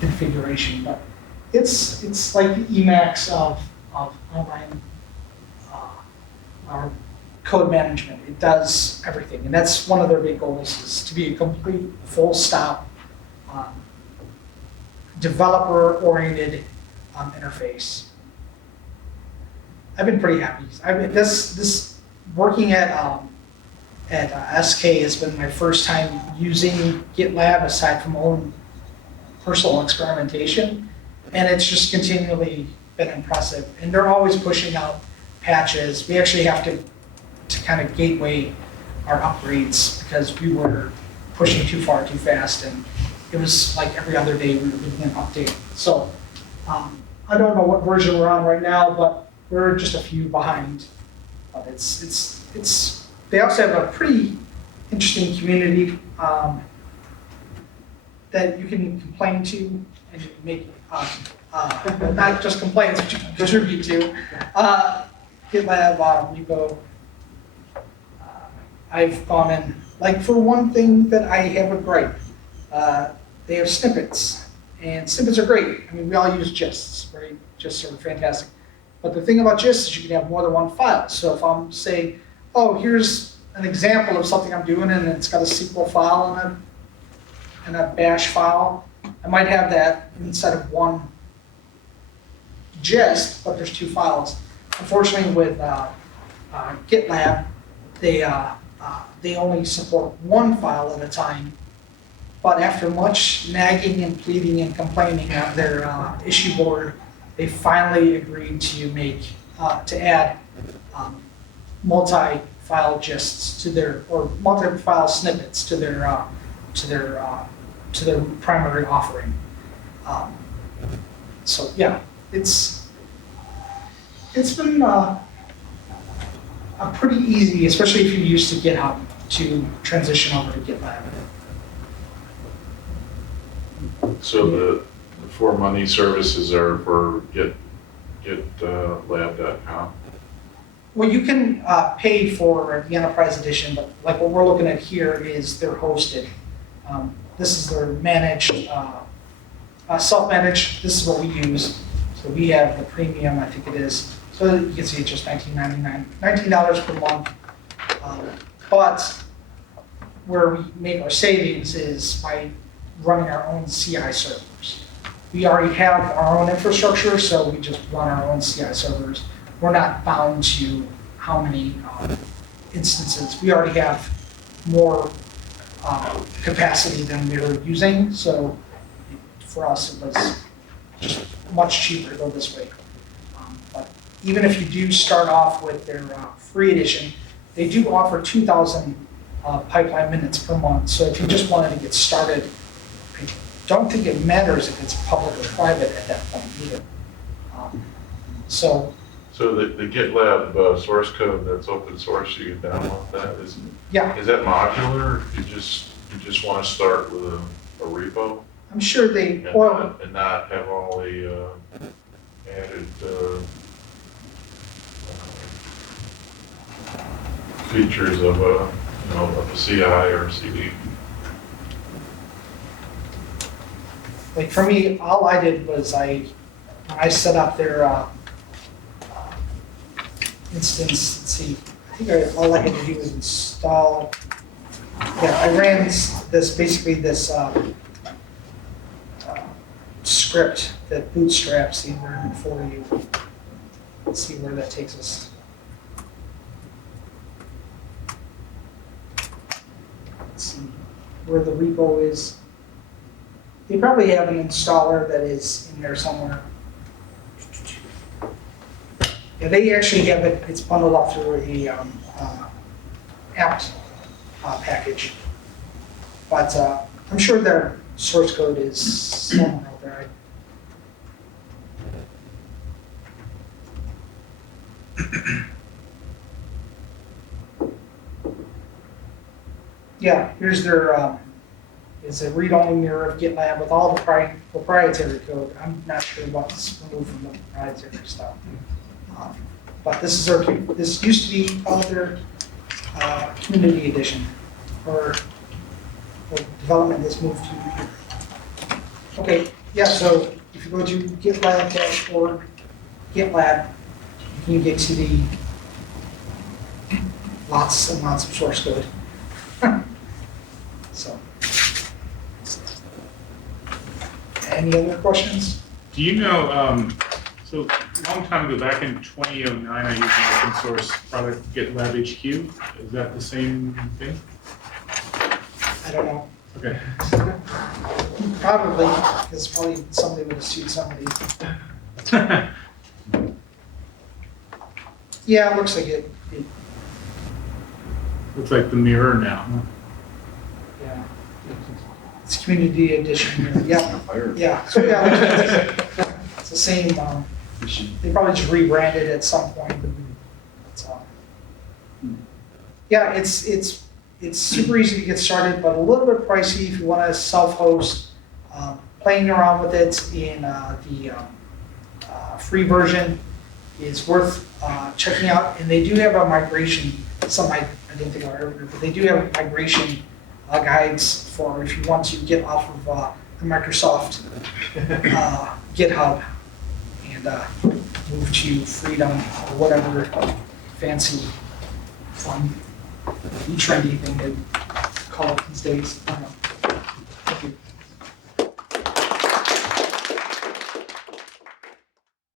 configuration. But it's like the Emacs of online or code management. It does everything, and that's one of their big goals, is to be a complete full stop developer-oriented interface. I've been pretty happy. This working at SK has been my first time using GitLab aside from own personal experimentation, and it's just continually been impressive. And they're always pushing out patches. We actually have to kind of gateway our upgrades because we were pushing too far too fast, and it was like every other day we were getting an update. So I don't know what version we're on right now, but we're just a few behind. But it's they also have a pretty interesting community that you can complain to and make not just complaints, but you can contribute to. GitLab repo. I've gone in, like, for one thing that I have a gripe. They have snippets, and snippets are great. I mean, we all use gists, right? Gists are fantastic. But the thing about gists is you can have more than one file. So if I'm saying, oh, here's an example of something I'm doing, and it's got a SQL file and a bash file, I might have that instead of one gist, but there's 2 files. Unfortunately, with GitLab, they only support 1 file at a time. But after much nagging and pleading and complaining on their issue board, they finally agreed to add multi-file gists to their, or multi-file snippets to their primary offering. So yeah, it's been a pretty easy, especially if you're used to GitHub, to transition over to GitLab. So the for money services are for GitLab.com? Well, you can pay for the enterprise edition, but like what we're looking at here is they're hosted. This is their managed, self-managed. This is what we use. So we have the premium, I think it is. So you can see it's just $19.99, $19 per month. But where we make our savings is by running our own CI servers. We already have our own infrastructure, so we just run our own CI servers. We're not bound to how many instances. We already have more capacity than we were using, so for us it was just much cheaper to go this way. But even if you do start off with their free edition, they do offer 2,000 pipeline minutes per month. So if you just wanted to get started, I don't think it matters if it's public or private at that point either. So the GitLab source code that's open source, you can download that. Is that modular? You just want to start with a repo? I'm sure they, and not have all the added features of a CI or CD. like for me, all I did was when I set up their instance, let's see, I think all I had to do was install, I ran this script that bootstraps the environment for you. Let's see where that takes us. Let's see where the repo is. They probably have an installer that is in there somewhere. Yeah, they actually have it, it's bundled up through a app package. But I'm sure their source code is somewhere out there. Yeah, here's their, it's a read-only mirror of GitLab with all the proprietary code. I'm not sure what's removed from the proprietary stuff. But this is this used to be called their community edition, or development has moved to here. Okay, yeah, so if you go to GitLab-org, GitLab, you can get to the lots and lots of source code. So, any other questions? Do you know, so a long time ago, back in 2009, I used an open source product, GitLab HQ. Is that the same thing? I don't know. Okay. Probably, because probably somebody would have sued somebody. Yeah, it looks like it. Looks like the mirror now. Yeah. It's community edition. Yeah. Yeah. So yeah, it's the same. They probably just rebranded at some point. Yeah, it's super easy to get started, but a little bit pricey if you want to self-host. Playing around with it in the free version is worth checking out, and they do have a migration. Some I didn't think of earlier, but they do have migration guides for if you want to get off of the Microsoft GitHub and move to Freedom or whatever fancy, fun, trendy thing they call it these days. I don't know.